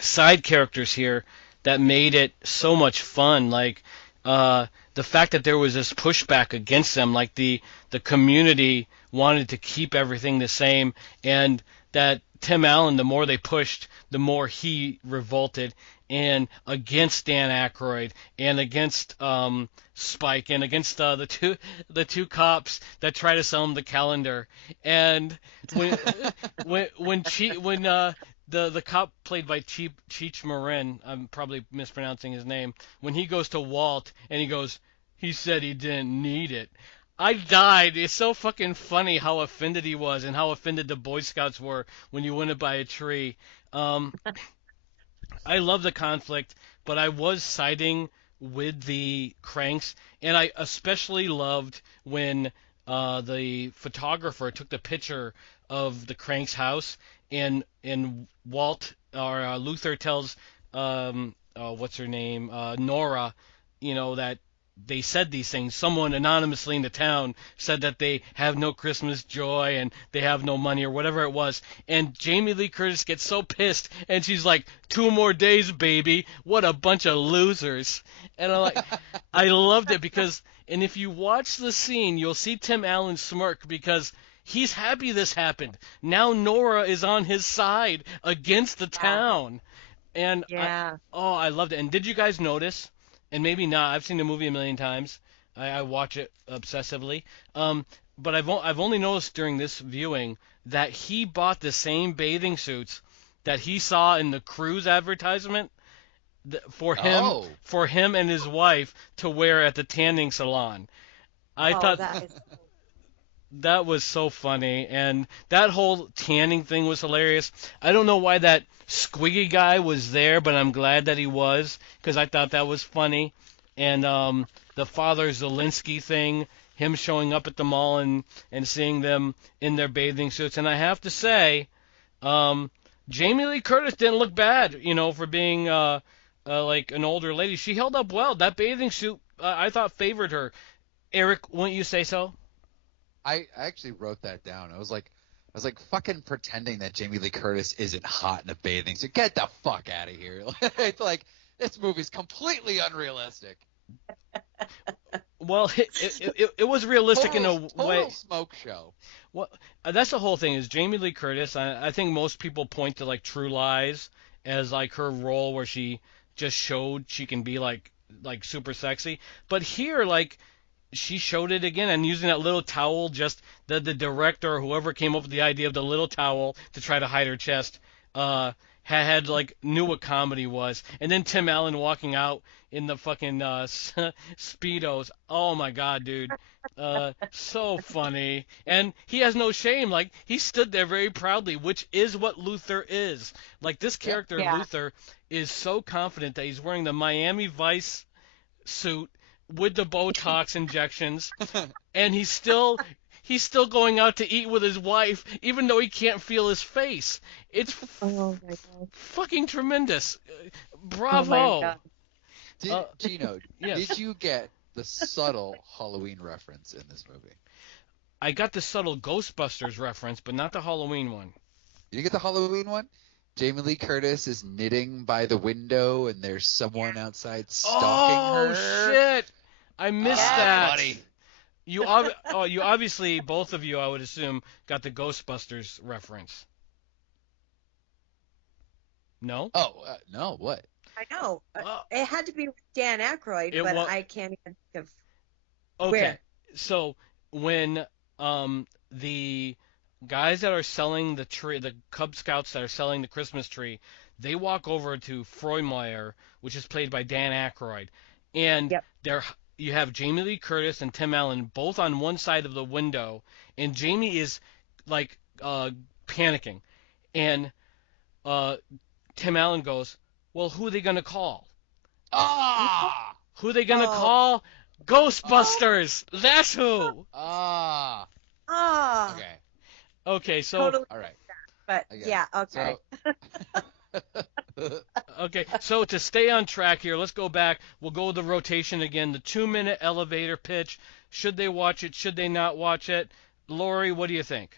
side characters here that made it so much fun. Like, the fact that there was this pushback against them, like the community wanted to keep everything the same, and that Tim Allen, the more they pushed, the more he revolted, and against Dan Aykroyd, and against Spike, and against the two cops that try to sell him the calendar. And when the cop played by Cheech Marin, I'm probably mispronouncing his name, when he goes to Walt and he said he didn't need it. I died. It's so fucking funny how offended he was and how offended the Boy Scouts were when you wouldn't buy a tree. I love the conflict, but I was siding with the Cranks, and I especially loved when the photographer took the picture of the Cranks house, and Walt or Luther tells what's her name, Nora, that they said these things. Someone anonymously in the town said that they have no Christmas joy and they have no money or whatever it was. And Jamie Lee Curtis gets so pissed and she's like, 2 more days, baby. What a bunch of losers. And I loved it because, and if you watch the scene, you'll see Tim Allen smirk because he's happy this happened. Now Nora is on his side against the town. And Yeah. I loved it. And did you guys notice? And maybe not. I've seen the movie a million times. I watch it obsessively. But I've only noticed during this viewing that he bought the same bathing suits that he saw in the cruise advertisement Oh. for him and his wife to wear at the tanning salon. I Oh, thought that is that was so funny, and that whole tanning thing was hilarious. I don't know why that squiggy guy was there, but I'm glad that he was, because I thought that was funny. And the Father Zelensky thing, him showing up at the mall and seeing them in their bathing suits. And I have to say, Jamie Lee Curtis didn't look bad, for being like an older lady. She held up well. That bathing suit, I thought, favored her. Eric, wouldn't you say so? I actually wrote that down. I was like fucking pretending that Jamie Lee Curtis isn't hot in a bathing suit. Get the fuck out of here. It's like, this movie's completely unrealistic. Well, it was realistic in a way. Total smoke show. Well, that's the whole thing. Is Jamie Lee Curtis? I think most people point to like True Lies as like her role where she just showed she can be like super sexy. But here, like, she showed it again, and using that little towel, just the director or whoever came up with the idea of the little towel to try to hide her chest, had like knew what comedy was. And then Tim Allen walking out in the fucking speedos. Oh my god, dude, so funny. And he has no shame. Like, he stood there very proudly, which is what Luther is. Like, this character Yeah. Luther is so confident that he's wearing the Miami Vice suit with the Botox injections, and he's still going out to eat with his wife, even though he can't feel his face. It's Oh my god. fucking tremendous. Oh Bravo. my god. Gino, yes. did you get the subtle Halloween reference in this movie? I got the subtle Ghostbusters reference, but not the Halloween one. You get the Halloween one? Jamie Lee Curtis is knitting by the window, and there's someone outside stalking her. Oh shit! I missed that. Buddy. You obviously, both of you, I would assume, got the Ghostbusters reference. No? Oh, no, what? I know. Oh. It had to be with Dan Aykroyd, It but wa- I can't even think of Okay. where. So when the guys that are selling the tree, the Cub Scouts that are selling the Christmas tree, they walk over to Freudmeyer, which is played by Dan Aykroyd, and Yep. you have Jamie Lee Curtis and Tim Allen both on one side of the window, and Jamie is like panicking, and Tim Allen goes, "Well, who are they gonna call? Ah! Who are they gonna Oh. call? Ghostbusters! That's who." Ah! Oh, Okay. Okay, so totally. All right. But I get yeah, it. okay. so to stay on track here, let's go back. We'll go with the rotation again. The 2-minute elevator pitch. Should they watch it? Should they not watch it? Lori, what do you think?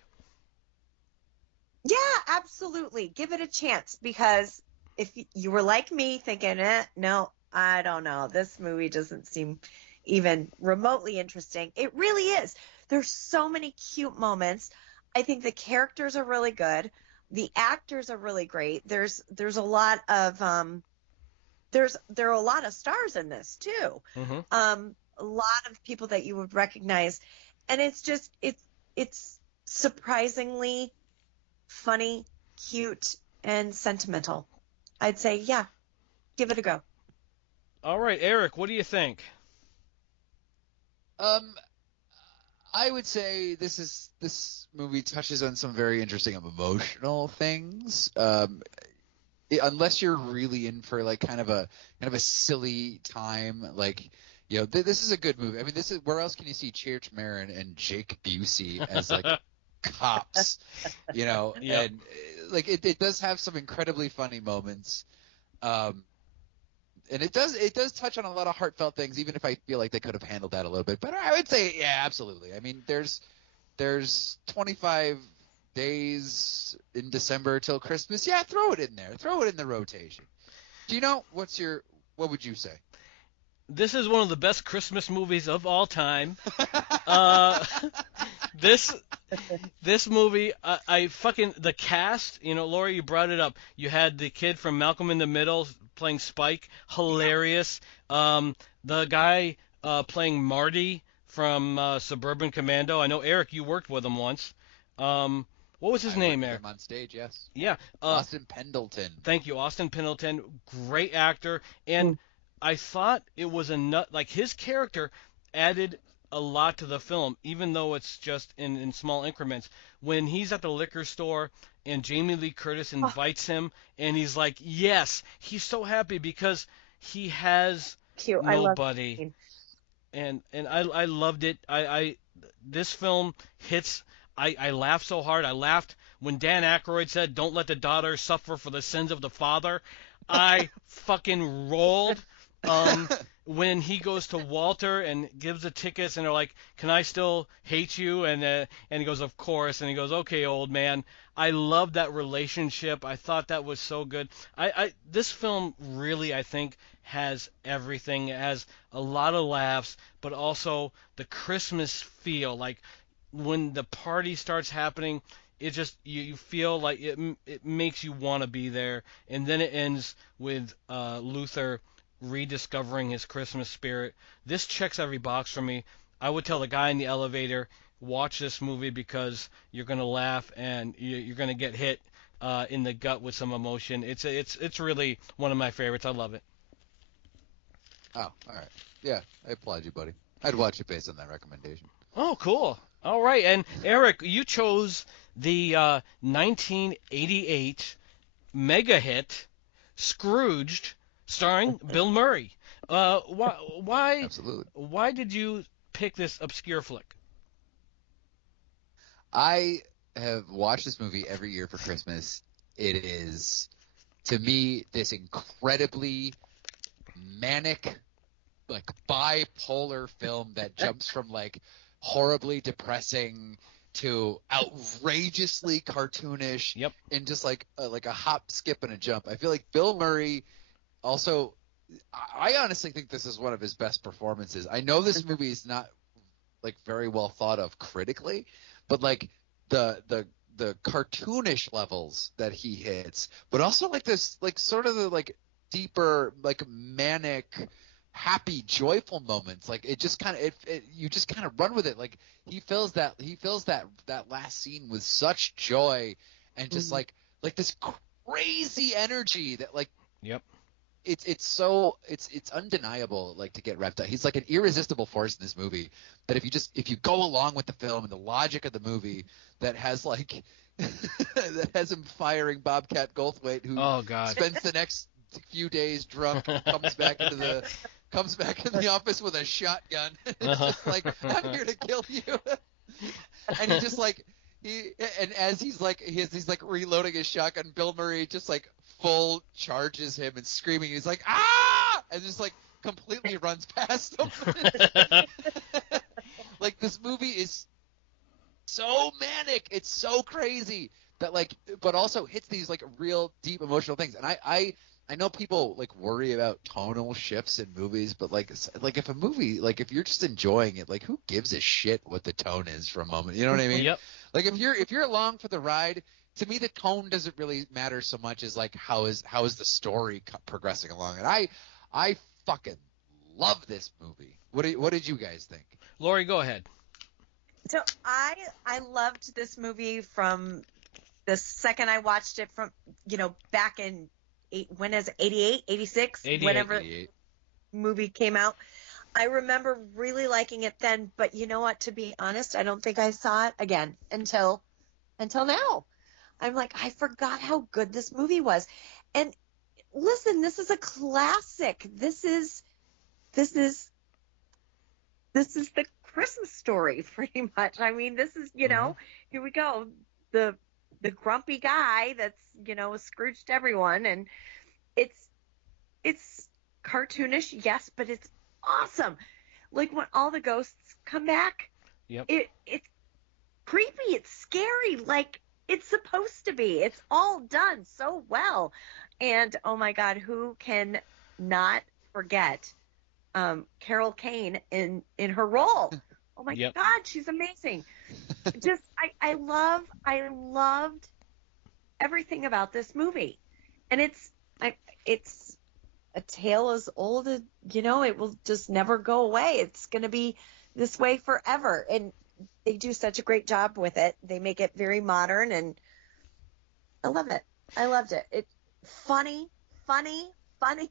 Yeah, absolutely. Give it a chance, because if you were like me thinking, no, I don't know, this movie doesn't seem even remotely interesting. It really is. There's so many cute moments. I think the characters are really good. The actors are really great. There's a lot of there are a lot of stars in this too. Mm-hmm. A lot of people that you would recognize, and it's surprisingly funny, cute, and sentimental. I'd say, yeah, give it a go. All right, Eric, what do you think? I would say this movie touches on some very interesting emotional things. Unless you're really in for like kind of a silly time, like, this is a good movie. I mean, this is, where else can you see Cheech Marin and Jake Busey as like cops, Yep. and like it does have some incredibly funny moments. And it does touch on a lot of heartfelt things, even if I feel like they could have handled that a little bit better. I would say, yeah, absolutely. I mean, there's 25 days in December till Christmas. Yeah, throw it in there. Throw it in the rotation. Gino, what would you say? This is one of the best Christmas movies of all time. This This movie, I fucking the cast. You know, Laura, you brought it up. You had the kid from Malcolm in the Middle playing Spike, hilarious. The guy playing Marty from Suburban Commando. I know Eric, you worked with him once. What was his I worked name, with Eric? him on stage, yes. Yeah. Austin Pendleton. Thank you, Austin Pendleton. Great actor, and I thought it was a nut. Like his character added a lot to the film, even though it's just in small increments. When he's at the liquor store and Jamie Lee Curtis invites him, and he's like, yes, he's so happy because he has Cute. I love that nobody, scene. and I loved it. I this film hits. I laughed so hard. I laughed when Dan Aykroyd said, "Don't let the daughter suffer for the sins of the father." I fucking rolled. Um, when he goes to Walter and gives the tickets, and they're like, "Can I still hate you?" And he goes, "Of course." And he goes, "Okay, old man." I love that relationship. I thought that was so good. This film really, I think, has everything. It has a lot of laughs, but also the Christmas feel. Like when the party starts happening, it just you feel like it makes you want to be there. And then it ends with Luther rediscovering his Christmas spirit. This checks every box for me. I would tell the guy in the elevator, watch this movie because you're gonna laugh and you're gonna get hit in the gut with some emotion. It's really one of my favorites. I love it. Oh, all right. Yeah, I applaud you, buddy. I'd watch it based on that recommendation. Oh, cool. All right, and Eric, you chose the 1988 mega hit Scrooged, starring Bill Murray. Absolutely. Why did you pick this obscure flick? I have watched this movie every year for Christmas. It is, to me, this incredibly manic, like bipolar film that jumps from like horribly depressing to outrageously cartoonish. Yep. In just like a hop, skip, and a jump. I feel like Bill Murray also. I honestly think this is one of his best performances. I know this movie is not like very well thought of critically, but like the cartoonish levels that he hits, but also like this like sort of the like deeper like manic happy joyful moments, like it just kind of you just kind of run with it. Like he fills that last scene with such joy and just like this crazy energy that like Yep. it's undeniable, like, to get wrapped up. He's like an irresistible force in this movie that if you go along with the film and the logic of the movie that has like that has him firing Bobcat Goldthwait, who Oh God. spends the next few days drunk, comes back in the office with a shotgun. It's just like, I'm here to kill you. And he just like as he's like reloading his shotgun, Bill Murray just like full charges him and screaming. He's like, ah, and just like completely runs past him. Like, this movie is so manic, it's so crazy that like, but also hits these like real deep emotional things. And I know people like worry about tonal shifts in movies, but like if a movie, like if you're just enjoying it, like who gives a shit what the tone is for a moment? You know what I mean? Yep. Like if you're along for the ride, to me the tone doesn't really matter so much as like how is the story progressing along. And I fucking love this movie. What did you guys think? Lori, go ahead. So I loved this movie from the second I watched it, from back in when is it, 88, 86, 88. whenever 88. movie came out. I remember really liking it then, but you know what? To be honest, I don't think I saw it again until now. I'm like, I forgot how good this movie was. And listen, this is a classic. This is the Christmas Story, pretty much. I mean, this is, here we go. The grumpy guy that's, Scrooged everyone. And it's cartoonish, yes, but it's awesome. Like when all the ghosts come back, Yep. it's creepy. It's scary. Like it's supposed to be. It's all done so well. And oh my God, who can not forget Carol Kane in her role? Oh my Yep. God, she's amazing. just I loved everything about this movie, and it's a tale as old as, it will just never go away. It's going to be this way forever, and they do such a great job with it. They make it very modern, and I love it. I loved it. It's funny, funny, funny,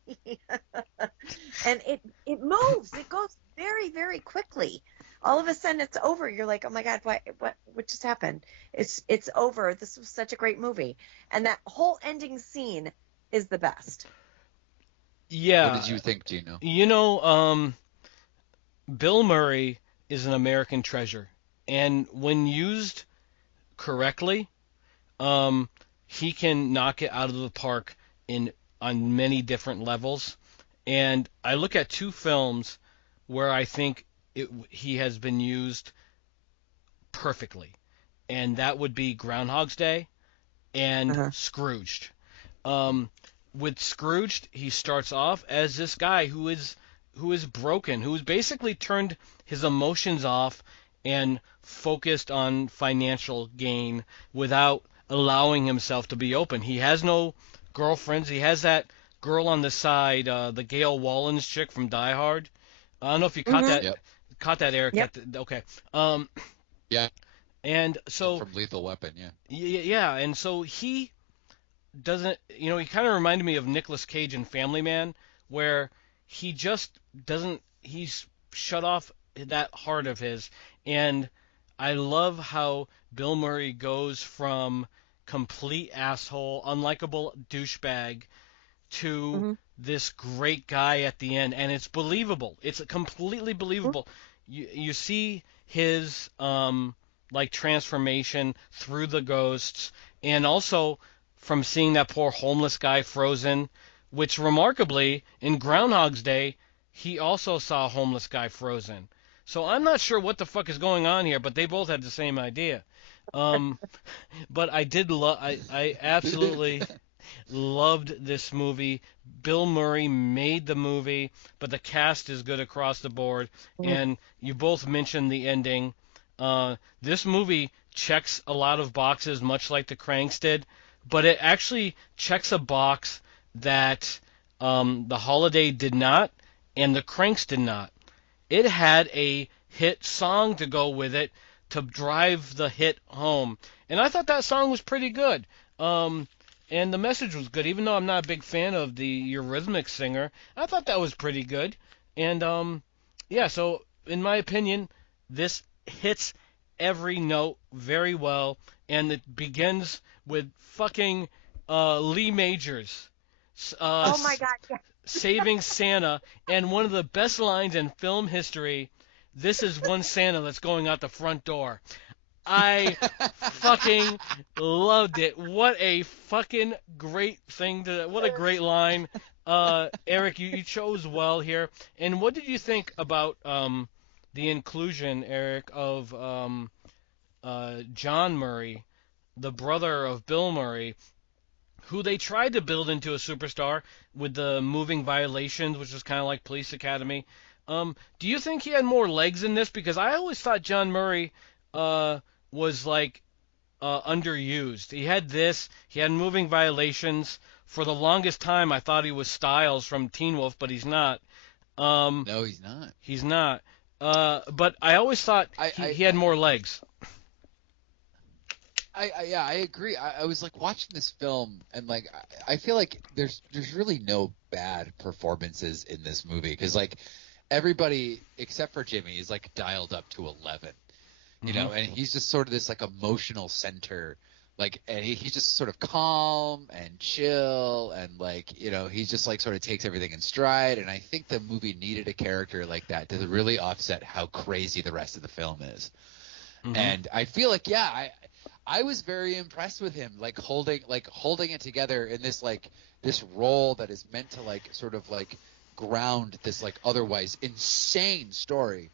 and it moves. It goes very, very quickly. All of a sudden, it's over. You're like, oh my God, what just happened? It's over. This was such a great movie, and that whole ending scene is the best. Yeah. What did you think, Geno? Bill Murray is an American treasure, and when used correctly, he can knock it out of the park on many different levels. And I look at two films where I think he has been used perfectly, and that would be Groundhog's Day and Scrooged. With Scrooged, he starts off as this guy who is broken, who's basically turned his emotions off and focused on financial gain without allowing himself to be open. He has no girlfriends. He has that girl on the side, the Gail Wallens chick from Die Hard. I don't know if you caught that. Yep. Caught that, Eric. Yep. Okay. Yeah. And so From Lethal Weapon, yeah. yeah, and so he doesn't, he kind of reminded me of Nicolas Cage in Family Man, where he just doesn't, he's shut off that heart of his. And I love how Bill Murray goes from complete asshole, unlikable douchebag to this great guy at the end, and it's believable. It's completely believable. You see his like transformation through the ghosts, and also from seeing that poor homeless guy frozen, which remarkably in Groundhog's Day he also saw a homeless guy frozen. So I'm not sure what the fuck is going on here, but they both had the same idea. But I absolutely loved this movie. Bill Murray made the movie, but the cast is good across the board. And you both mentioned the ending. This movie checks a lot of boxes, much like the KRANKS did, but it actually checks a box that the Holiday did not, and the KRANKS did not. It had a hit song to go with it to drive the hit home, and I thought that song was pretty good. And the message was good, even though I'm not a big fan of the Eurythmics singer. I thought that was pretty good. And yeah, so in my opinion, this hits every note very well, and it begins with fucking Lee Majors. Oh my God! Yeah. Saving Santa, and one of the best lines in film history. This is one Santa that's going out the front door. I fucking loved it. What a fucking great thing what a great line. Eric, you chose well here. And what did you think about the inclusion, Eric, of John Murray, the brother of Bill Murray, who they tried to build into a superstar with the Moving Violations, which was kind of like Police Academy. Do you think he had more legs in this? Because I always thought John Murray was like underused. He had this. He had Moving Violations. For the longest time, I thought he was Styles from Teen Wolf, but he's not. No, he's not. He's not. But I always thought he had more legs. I agree. I was like watching this film, and like I feel like there's really no bad performances in this movie, because like everybody except for Jimmy is like dialed up to 11, you know, and he's just sort of this like emotional center, like, and he's just sort of calm and chill, and like, he just like sort of takes everything in stride. And I think the movie needed a character like that to really offset how crazy the rest of the film is. And I feel like, yeah, I was very impressed with him, like holding it together in this role that is meant to like sort of like ground this like otherwise insane story.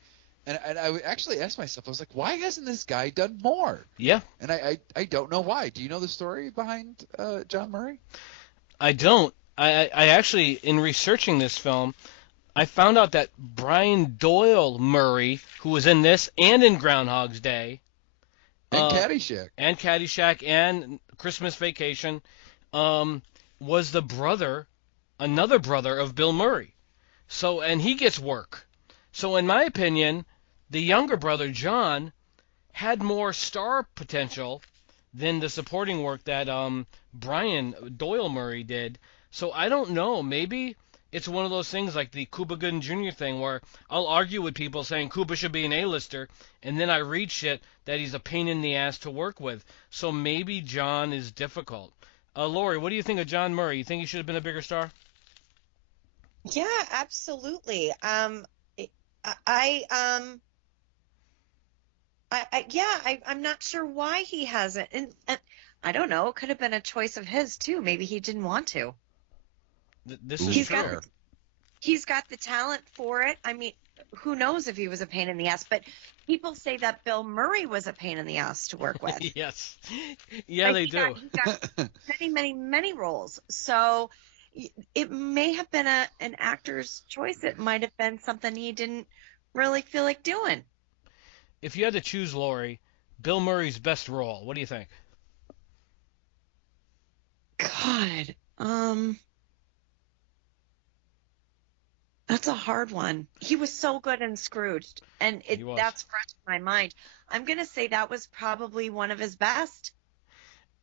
And I actually asked myself, I was like, why hasn't this guy done more? Yeah. And I don't know why. Do you know the story behind John Murray? I don't. I actually, in researching this film, I found out that Brian Doyle Murray, who was in this and in Groundhog's Day, And uh, Caddyshack. and Caddyshack and Christmas Vacation, was the brother, another brother of Bill Murray. So, and he gets work. So, in my opinion, the younger brother, John, had more star potential than the supporting work that Brian Doyle Murray did. So, I don't know. Maybe it's one of those things like the Cuba Gooding Jr. thing where I'll argue with people saying Cuba should be an A-lister, and then I read shit that he's a pain in the ass to work with. So maybe John is difficult. Lori, what do you think of John Murray? You think he should have been a bigger star? Yeah, absolutely. I'm not sure why he hasn't, and I don't know. It could have been a choice of his too. Maybe he didn't want to. This is He's true. got He's got the talent for it. I mean, who knows if he was a pain in the ass? But people say that Bill Murray was a pain in the ass to work with. Yes. Yeah, they do. He got many roles. So it may have been an actor's choice. It might have been something he didn't really feel like doing. If you had to choose, Lori, Bill Murray's best role, what do you think? God, that's a hard one. He was so good in Scrooged, and that's fresh in my mind. I'm going to say that was probably one of his best.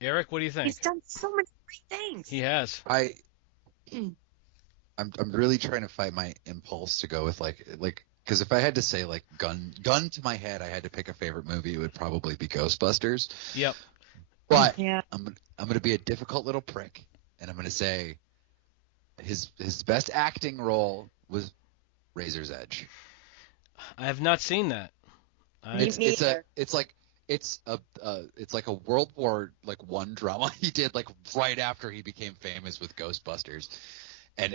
Eric, what do you think? He's done so many great things. He has. I'm really trying to fight my impulse to go with like because if I had to say like gun to my head, I had to pick a favorite movie, it would probably be Ghostbusters. Yep. But Yeah. I'm gonna be a difficult little prick, and I'm gonna say his best acting role was Razor's Edge. I have not seen that. It's like a World War I drama he did like right after he became famous with Ghostbusters, and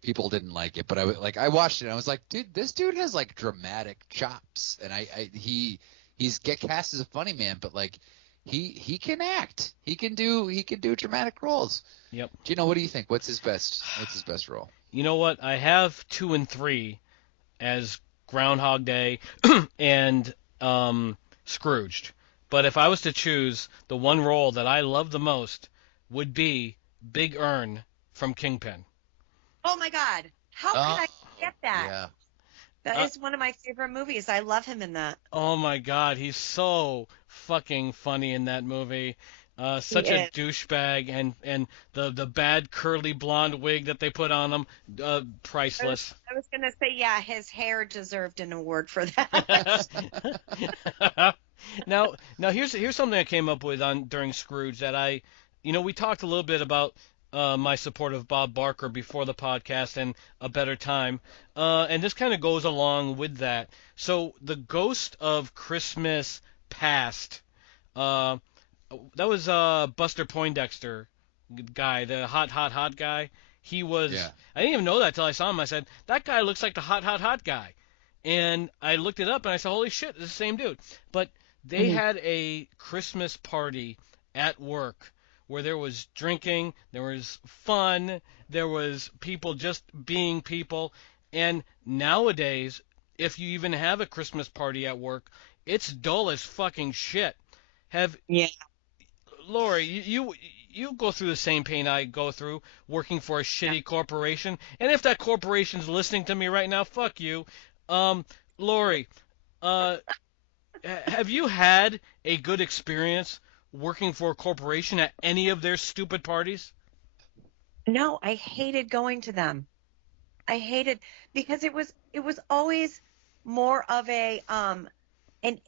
people didn't like it, but I watched it and I was like, dude, this dude has like dramatic chops, and he's get cast as a funny man, but like he can act, he can do dramatic roles. Yep. Geno, what do you think? What's his best role? You know what? I have 2 and 3 as Groundhog Day and Scrooged. But if I was to choose, the one role that I love the most would be Big Earn from Kingpin. Oh my God! How could I forget that? Yeah. That is one of my favorite movies. I love him in that. Oh my God, he's so fucking funny in that movie. Such a douchebag, and the bad curly blonde wig that they put on him, priceless. I was gonna say, yeah, his hair deserved an award for that. Now here's something I came up with during Scrooge that we talked a little bit about my support of Bob Barker before the podcast and A Better Time, and this kind of goes along with that. So the Ghost of Christmas Past, that was Buster Poindexter guy, the hot guy. He was. Yeah. I didn't even know that till I saw him. I said, that guy looks like the hot guy. And I looked it up and I said, holy shit, it's the same dude. But they had a Christmas party at work where there was drinking, there was fun, there was people just being people. And nowadays, if you even have a Christmas party at work, it's dull as fucking shit. Lori, you go through the same pain I go through working for a shitty corporation. And if that corporation's listening to me right now, fuck you. Lori, have you had a good experience working for a corporation at any of their stupid parties? No, I hated going to them. I hated because it was always more of an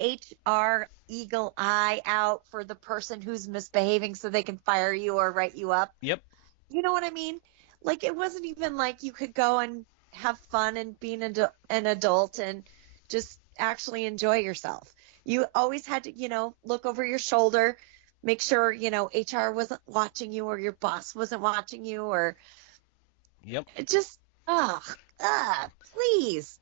HR eagle eye out for the person who's misbehaving so they can fire you or write you up. Yep. You know what I mean? Like, it wasn't even like you could go and have fun and be an adult and just actually enjoy yourself. You always had to, look over your shoulder, make sure, HR wasn't watching you or your boss wasn't watching you or just, please.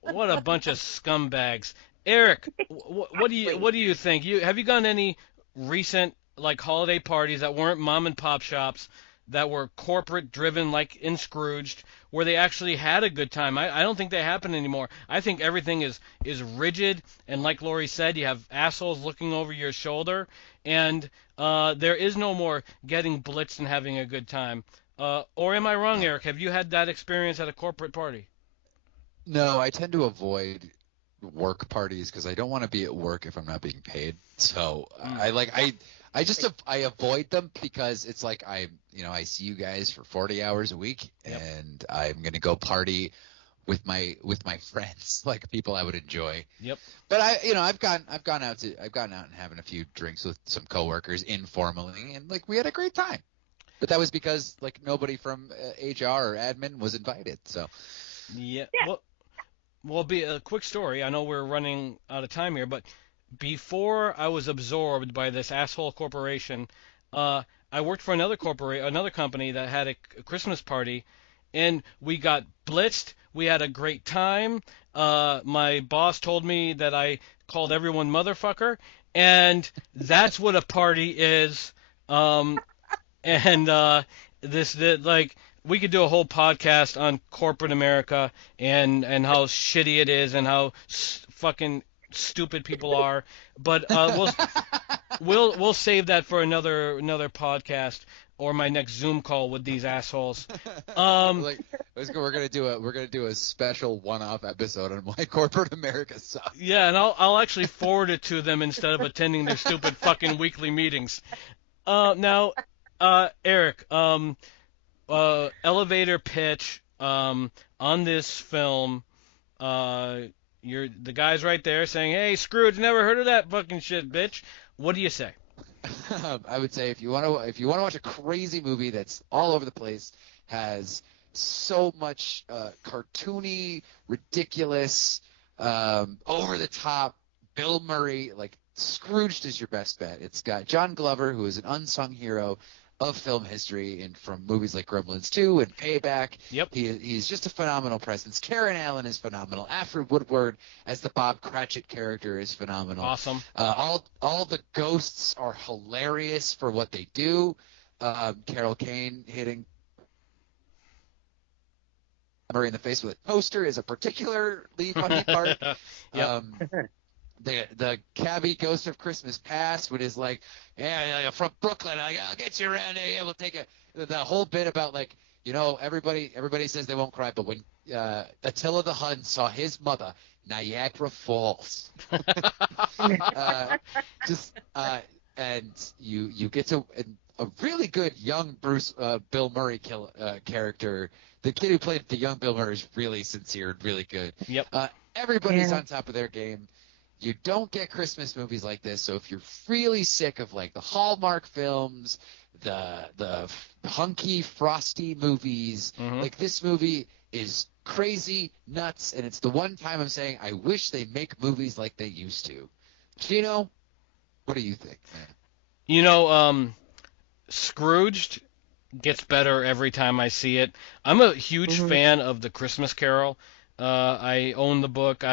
What a bunch of scumbags. Eric, what do you think? Have you gone to any recent like holiday parties that weren't mom and pop shops that were corporate driven, like in Scrooged, where they actually had a good time. I don't think they happen anymore. I think everything is rigid, and like Lori said, you have assholes looking over your shoulder, and there is no more getting blitzed and having a good time. Or am I wrong, Eric? Have you had that experience at a corporate party? No, I tend to avoid work parties because I don't want to be at work if I'm not being paid. So I avoid them because it's like I see you guys for 40 hours a week, Yep. and I'm gonna go party with my friends, like people I would enjoy. Yep. But I've gone out and having a few drinks with some coworkers informally, and like we had a great time. But that was because like nobody from HR or admin was invited. So Yeah. Well, be a quick story. I know we're running out of time here, but before I was absorbed by this asshole corporation, I worked for another company that had a Christmas party, and we got blitzed. We had a great time. My boss told me that I called everyone motherfucker, and that's what a party is. And like we could do a whole podcast on corporate America and how shitty it is and how fucking stupid people are. But we'll save that for another podcast or my next Zoom call with these assholes. like we're gonna do a special one-off episode on why corporate America sucks. Yeah, and I'll actually forward it to them instead of attending their stupid fucking weekly meetings. Now, Eric, elevator pitch on this film. You're the guy's right there saying, "Hey, Scrooge, never heard of that fucking shit, bitch." What do you say? I would say if you want to watch a crazy movie that's all over the place, has so much cartoony, ridiculous, over the top, Bill Murray, like Scrooged is your best bet. It's got John Glover, who is an unsung hero of film history and from movies like Gremlins 2 and Payback. Yep. He's just a phenomenal presence. Karen Allen is phenomenal. Alfred Woodward as the Bob Cratchit character is phenomenal. Awesome. All the ghosts are hilarious for what they do. Carol Kane hitting Murray in the face with a toaster is a particularly funny part. Yep. The cabbie Ghost of Christmas Past, which is like, yeah, from Brooklyn, I'll get you around there. Yeah, we'll take the whole bit about like, everybody says they won't cry, but when Attila the Hun saw his mother, Niagara Falls, and you get to a really good young Bill Murray character. The kid who played the young Bill Murray is really sincere and really good. Yep. Everybody's on top of their game. You don't get Christmas movies like this, so if you're really sick of like the Hallmark films, the hunky, frosty movies, like this movie is crazy, nuts, and it's the one time I'm saying I wish they make movies like they used to. Geno, what do you think, man? Scrooged gets better every time I see it. I'm a huge fan of The Christmas Carol. I own the book.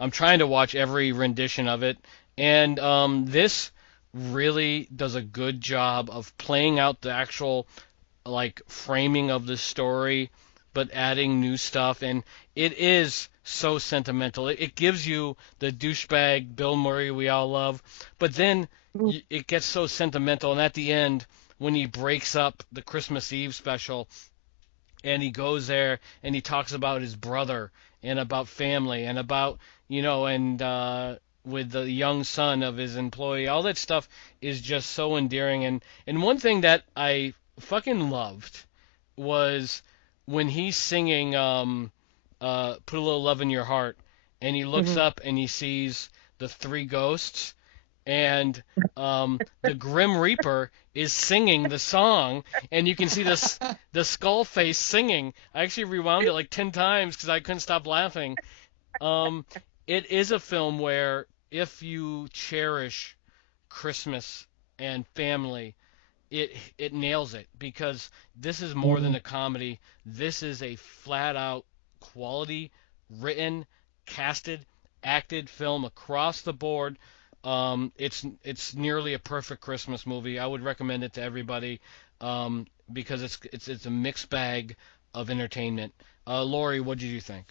I'm trying to watch every rendition of it, and this really does a good job of playing out the actual like framing of the story, but adding new stuff, and it is so sentimental. It gives you the douchebag Bill Murray we all love, but then it gets so sentimental, and at the end when he breaks up the Christmas Eve special, and he goes there and he talks about his brother and about family and about with the young son of his employee, all that stuff is just so endearing. And one thing that I fucking loved was when he's singing Put a Little Love in Your Heart, and he looks up and he sees the three ghosts, and the Grim Reaper is singing the song, and you can see the skull face singing. I actually rewound it like 10 times because I couldn't stop laughing. It is a film where if you cherish Christmas and family, it nails it, because this is more than a comedy. This is a flat out quality written, casted, acted film across the board. It's nearly a perfect Christmas movie. I would recommend it to everybody because it's a mixed bag of entertainment. Lori, what did you think?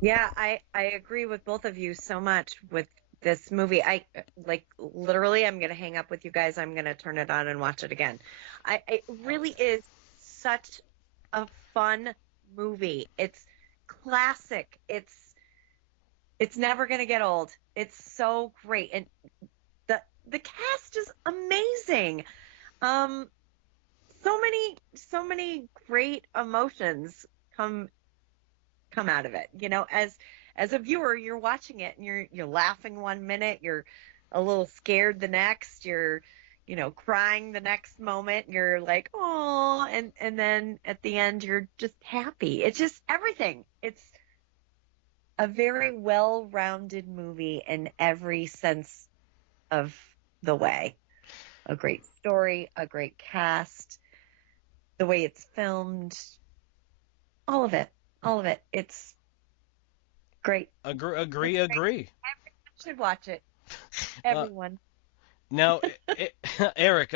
Yeah, I agree with both of you so much with this movie. I like literally I'm gonna hang up with you guys. I'm gonna turn it on and watch it again. It really is such a fun movie. It's classic. It's never gonna get old. It's so great. And the cast is amazing. Um so many great emotions come out of it. You know, as a viewer, you're watching it and you're laughing one minute, you're a little scared the next, you're crying the next moment, you're like, oh, and then at the end you're just happy. It's just everything. It's a very well-rounded movie in every sense of the way. A great story, a great cast, the way it's filmed, all of it. All of it. It's great. Agree. Everyone should watch it. Uh, Everyone. Now, Eric,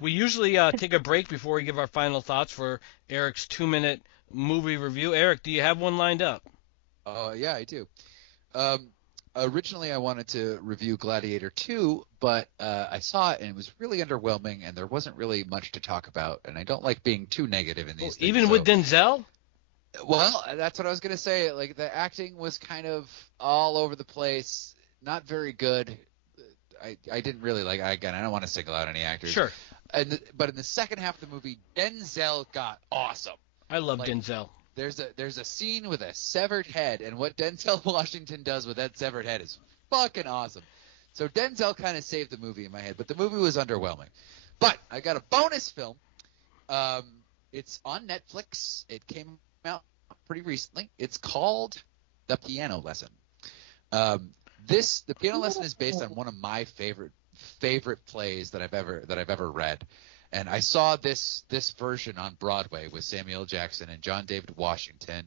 we usually take a break before we give our final thoughts for Eric's 2-minute movie review. Eric, do you have one lined up? Yeah, I do. Originally, I wanted to review Gladiator 2, but I saw it and it was really underwhelming, and there wasn't really much to talk about. And I don't like being too negative in these things. Even with Denzel? Well, that's what I was gonna say. Like the acting was kind of all over the place, not very good. I didn't really like. Again, I don't want to single out any actors. Sure. But in the second half of the movie, Denzel got awesome. I love Denzel. There's a scene with a severed head, and what Denzel Washington does with that severed head is fucking awesome. So Denzel kind of saved the movie in my head, but the movie was underwhelming. But I got a bonus film. It's on Netflix. It came out pretty recently. It's called The Piano Lesson. The Piano Lesson is based on one of my favorite plays that I've ever read, and I saw this version on Broadway with Samuel Jackson and John David Washington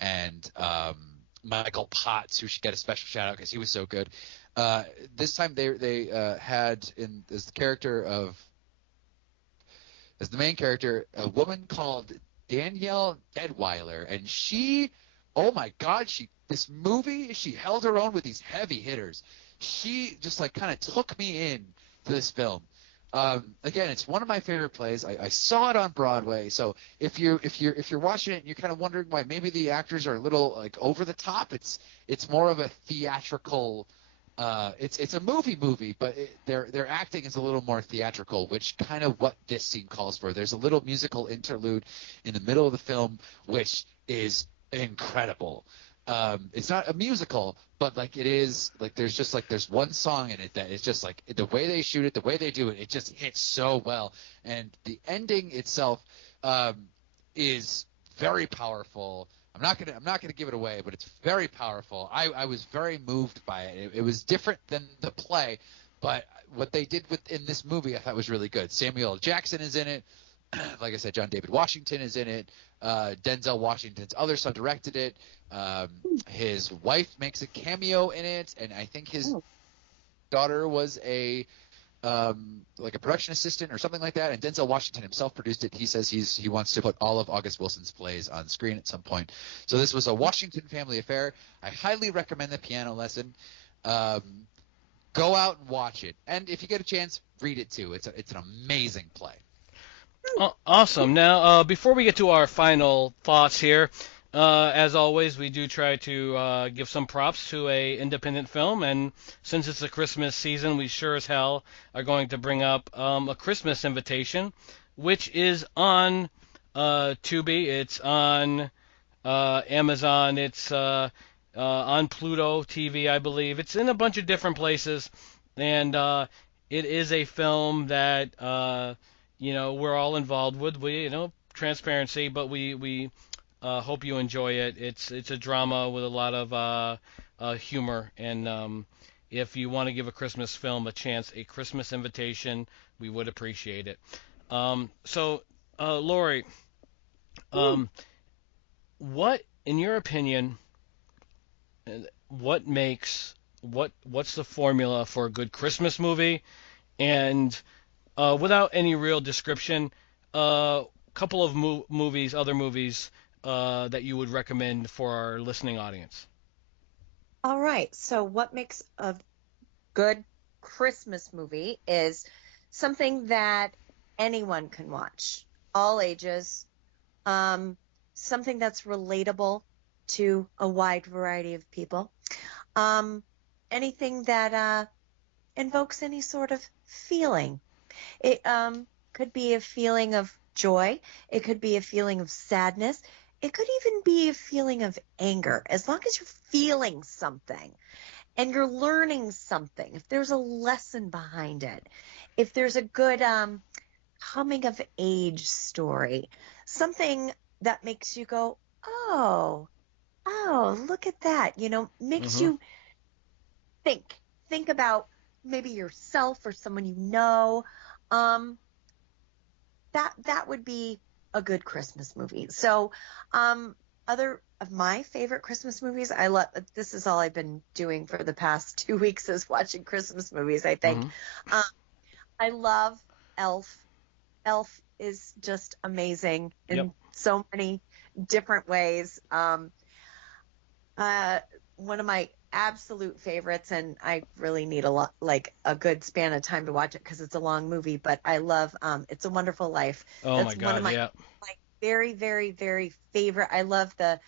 and Michael Potts, who should get a special shout out because he was so good. This time they had as the main character a woman called Danielle Deadweiler, and she this movie, she held her own with these heavy hitters. She just like kind of took me in to this film. Again, it's one of my favorite plays. I saw it on Broadway, so if you're watching it and you're kind of wondering why maybe the actors are a little like over the top, it's more of a theatrical. It's a movie, but their acting is a little more theatrical, which kind of what this scene calls for. There's a little musical interlude in the middle of the film, which is incredible. It's not a musical, but like it is like there's one song in it that is just like the way they shoot it, the way they do it, it just hits so well. And the ending itself is very powerful. I'm not gonna give it away, but it's very powerful. I was very moved by it. It was different than the play, but what they did in this movie I thought was really good. Samuel L. Jackson is in it. Like I said, John David Washington is in it. Denzel Washington's other son directed it. His wife makes a cameo in it, and I think his daughter was a production assistant or something like that. And Denzel Washington himself produced it. He says he wants to put all of August Wilson's plays on screen at some point. So this was a Washington family affair. I highly recommend The Piano Lesson. Go out and watch it, and if you get a chance, read it too. It's an amazing play. Awesome. Now, before we get to our final thoughts here, as always, we do try to give some props to a independent film, and since it's the Christmas season, we sure as hell are going to bring up a Christmas Invitation, which is on Tubi, it's on Amazon, it's on Pluto TV, I believe. It's in a bunch of different places, and it is a film that we're all involved with. Transparency, but we hope you enjoy it. It's a drama with a lot of humor, and if you want to give a Christmas film a chance, A Christmas Invitation, we would appreciate it. So, Lori, what, in your opinion, what makes what's the formula for a good Christmas movie, and without any real description, a couple of other movies that you would recommend for our listening audience. All right. So, what makes a good Christmas movie is something that anyone can watch, all ages, something that's relatable to a wide variety of people, anything that invokes any sort of feeling. It could be a feeling of joy, it could be a feeling of sadness, it could even be a feeling of anger, as long as you're feeling something and you're learning something, if there's a lesson behind it, if there's a good coming of age story, something that makes you go, oh, look at that, makes you think, about maybe yourself or someone you know. That would be a good Christmas movie. So, other of my favorite Christmas movies, this is all I've been doing for the past 2 weeks is watching Christmas movies, I think. I love Elf. Elf is just amazing in so many different ways. One of my absolute favorites, and I really need a good span of time to watch it because it's a long movie, but I love It's a Wonderful Life. Oh, That's my God, one of my very, very, very favorite. I love the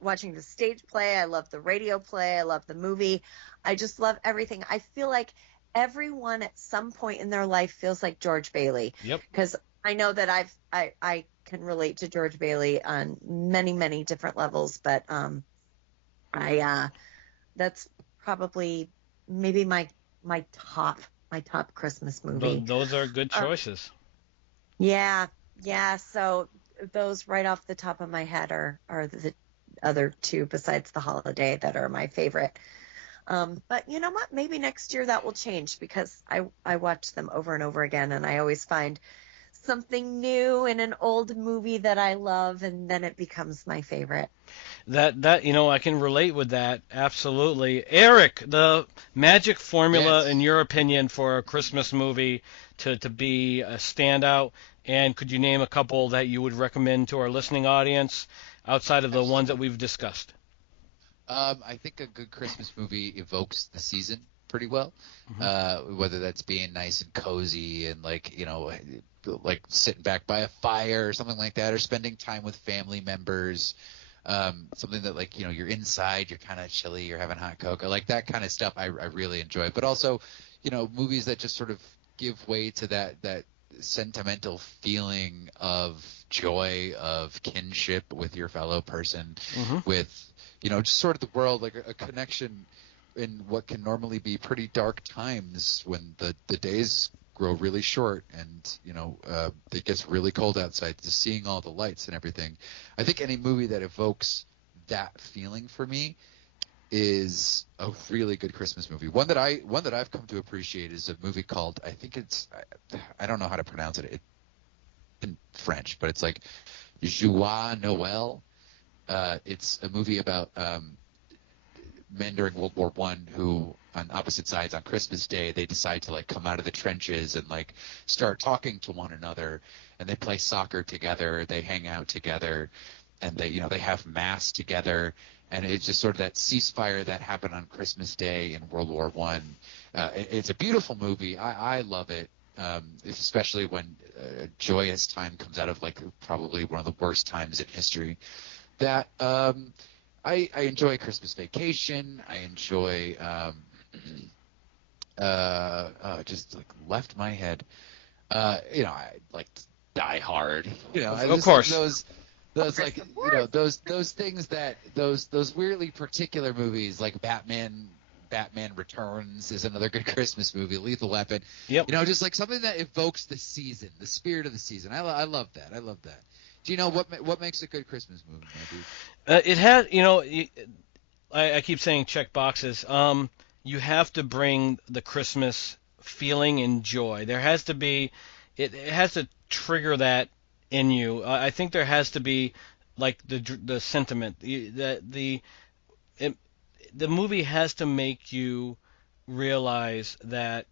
watching the stage play. I love the radio play. I love the movie. I just love everything. I feel like everyone at some point in their life feels like George Bailey. Yep. Because I know that I can relate to George Bailey on many, many different levels, but that's probably maybe my top Christmas movie. Those are good choices. Yeah. So those right off the top of my head are the other two besides The Holiday that are my favorite. But you know what? Maybe next year that will change because I watch them over and over again, and I always find something new in an old movie that I love, and then it becomes my favorite. That I can relate with that absolutely. Eric, the magic formula in your opinion for a Christmas movie to be a standout, and could you name a couple that you would recommend to our listening audience outside of the ones that we've discussed? I think a good Christmas movie evokes the season pretty well, whether that's being nice and cozy and like sitting back by a fire or something like that, or spending time with family members. Something that you're inside, you're kind of chilly, you're having hot cocoa, like that kind of stuff I really enjoy. But also, movies that just sort of give way to that sentimental feeling of joy, of kinship with your fellow person, with just sort of the world, like a connection in what can normally be pretty dark times when the days grow really short and it gets really cold outside, just seeing all the lights and everything. I think any movie that evokes that feeling for me is a really good Christmas movie. One that I've come to appreciate is a movie called, I don't know how to pronounce it in French, but it's like Joie Noël. It's a movie about men during World War I who, on opposite sides on Christmas Day, they decide to come out of the trenches and start talking to one another, and they play soccer together, they hang out together, and they have mass together, and it's just sort of that ceasefire that happened on Christmas Day in World War I. It's a beautiful movie. I love it, especially when a joyous time comes out of probably one of the worst times in history. That I enjoy Christmas Vacation. I enjoy just left my head. I like Die Hard. Of course. Those those things that those weirdly particular movies like Batman Returns is another good Christmas movie. Lethal Weapon. Yep. Just something that evokes the season, the spirit of the season. I love that. I love that. Do you know what makes a good Christmas movie, maybe? It has, I keep saying check boxes. You have to bring the Christmas feeling and joy. There has to be, it has to trigger that in you. I think there has to be the sentiment, the movie has to make you realize that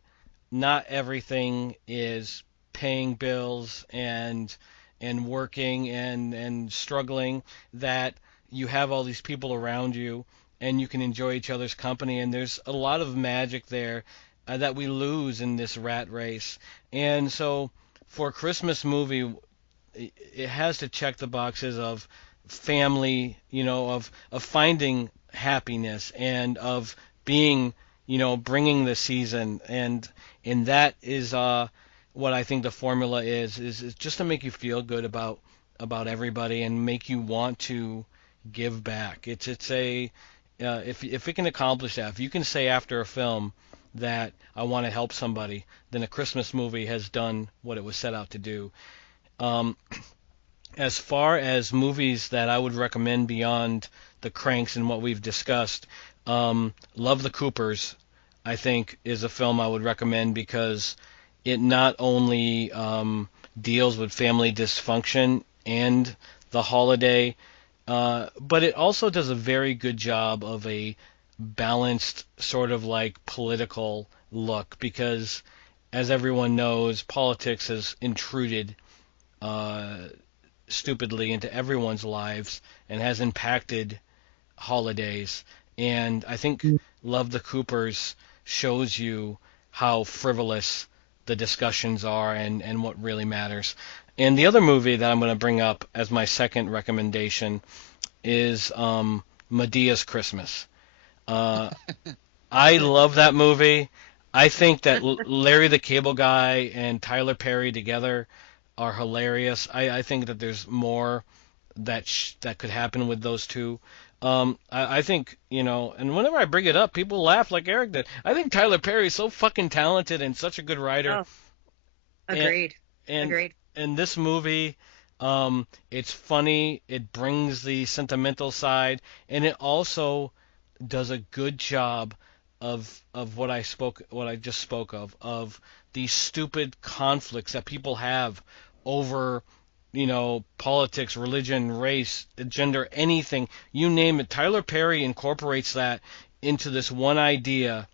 not everything is paying bills and working and struggling, that you have all these people around you and you can enjoy each other's company, and there's a lot of magic there that we lose in this rat race. And so for a Christmas movie, it has to check the boxes of family, of finding happiness and of being, bringing the season, and that is what I think the formula is just to make you feel good about everybody and make you want to give back. It's a if it can accomplish that, if you can say after a film that I want to help somebody, then a Christmas movie has done what it was set out to do. Um, as far as movies that I would recommend beyond the Cranks and what we've discussed, Love the Coopers, I think, is a film I would recommend because it not only deals with family dysfunction and the holiday, but it also does a very good job of a balanced sort of like political look because, as everyone knows, politics has intruded uh, stupidly into everyone's lives and has impacted holidays. And I think Love the Coopers shows you how frivolous the discussions are and what really matters. And the other movie that I'm going to bring up as my second recommendation is Medea's Christmas. Uh, I love that movie. I think that Larry the Cable Guy and Tyler Perry together are hilarious. I think that there's more that could happen with those two. I think, and whenever I bring it up, people laugh like Eric did. I think Tyler Perry is so fucking talented and such a good writer. Oh, agreed. And Agreed. and this movie, it's funny. It brings the sentimental side, and it also does a good job of what I just spoke of these stupid conflicts that people have over, politics, religion, race, gender, anything, you name it. Tyler Perry incorporates that into this one idea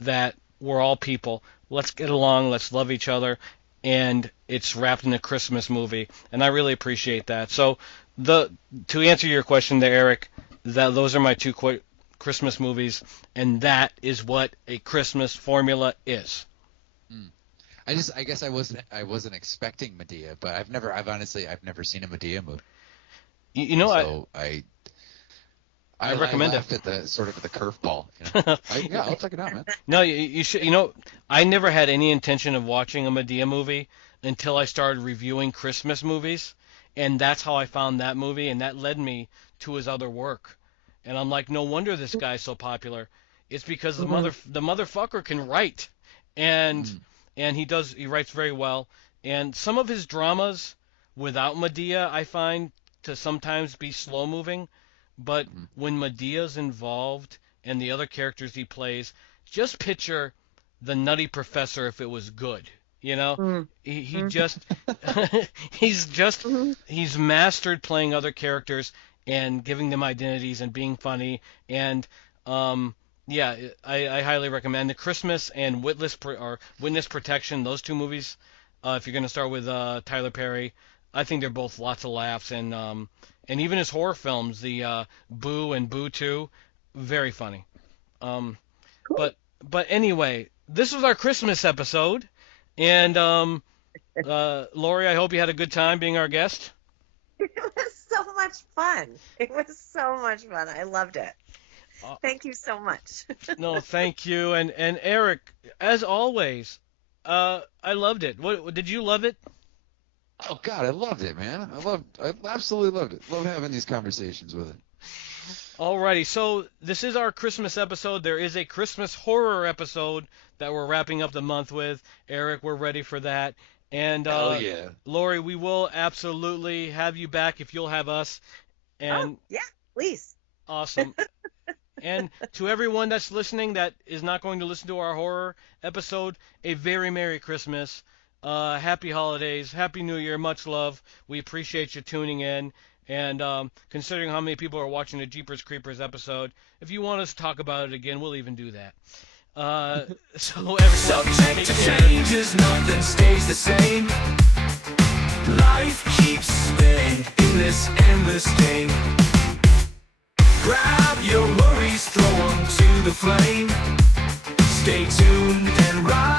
that we're all people. Let's get along. Let's love each other. And it's wrapped in a Christmas movie, and I really appreciate that. So, to answer your question there, Eric, those are my two Christmas movies, and that is what a Christmas formula is. Mm. I guess I wasn't expecting Medea, but I've honestly never seen a Medea movie. So I recommend laughed it. at the curveball. Yeah, I'll check it out, man. No, you should. I never had any intention of watching a Medea movie until I started reviewing Christmas movies, and that's how I found that movie, and that led me to his other work. And I'm like, no wonder this guy's so popular. It's because the motherfucker can write, and he writes very well. And some of his dramas without Medea, I find to sometimes be slow moving. But when Medea's involved and the other characters he plays, just picture the Nutty Professor if it was good. He just he's mastered playing other characters and giving them identities and being funny. And yeah, I highly recommend The Christmas and Witness Protection. Those two movies. If you're going to start with Tyler Perry, I think they're both lots of laughs, and even his horror films, the Boo and Boo 2, very funny. Cool. But anyway, this was our Christmas episode, and Lori, I hope you had a good time being our guest. It was so much fun. It was so much fun. I loved it. Thank you so much. No, thank you, and Eric, as always, I loved it. What did you love it? Oh God, I loved it, man. I absolutely loved it. Love having these conversations with it. Alrighty, so this is our Christmas episode. There is a Christmas horror episode that we're wrapping up the month with. Eric, we're ready for that. And Hell yeah. Lori, we will absolutely have you back if you'll have us. And yeah, please. Awesome. And to everyone that's listening that is not going to listen to our horror episode, a very Merry Christmas. Happy holidays, Happy New Year, much love. We appreciate you tuning in, And considering how many people are watching the Jeepers Creepers episode, if you want us to talk about it again, we'll even do that. So everyone, Subject take to care. changes, nothing stays the same. Life keeps spinning in this endless game. Grab your worries, throw 'em to the flame. Stay tuned and ride.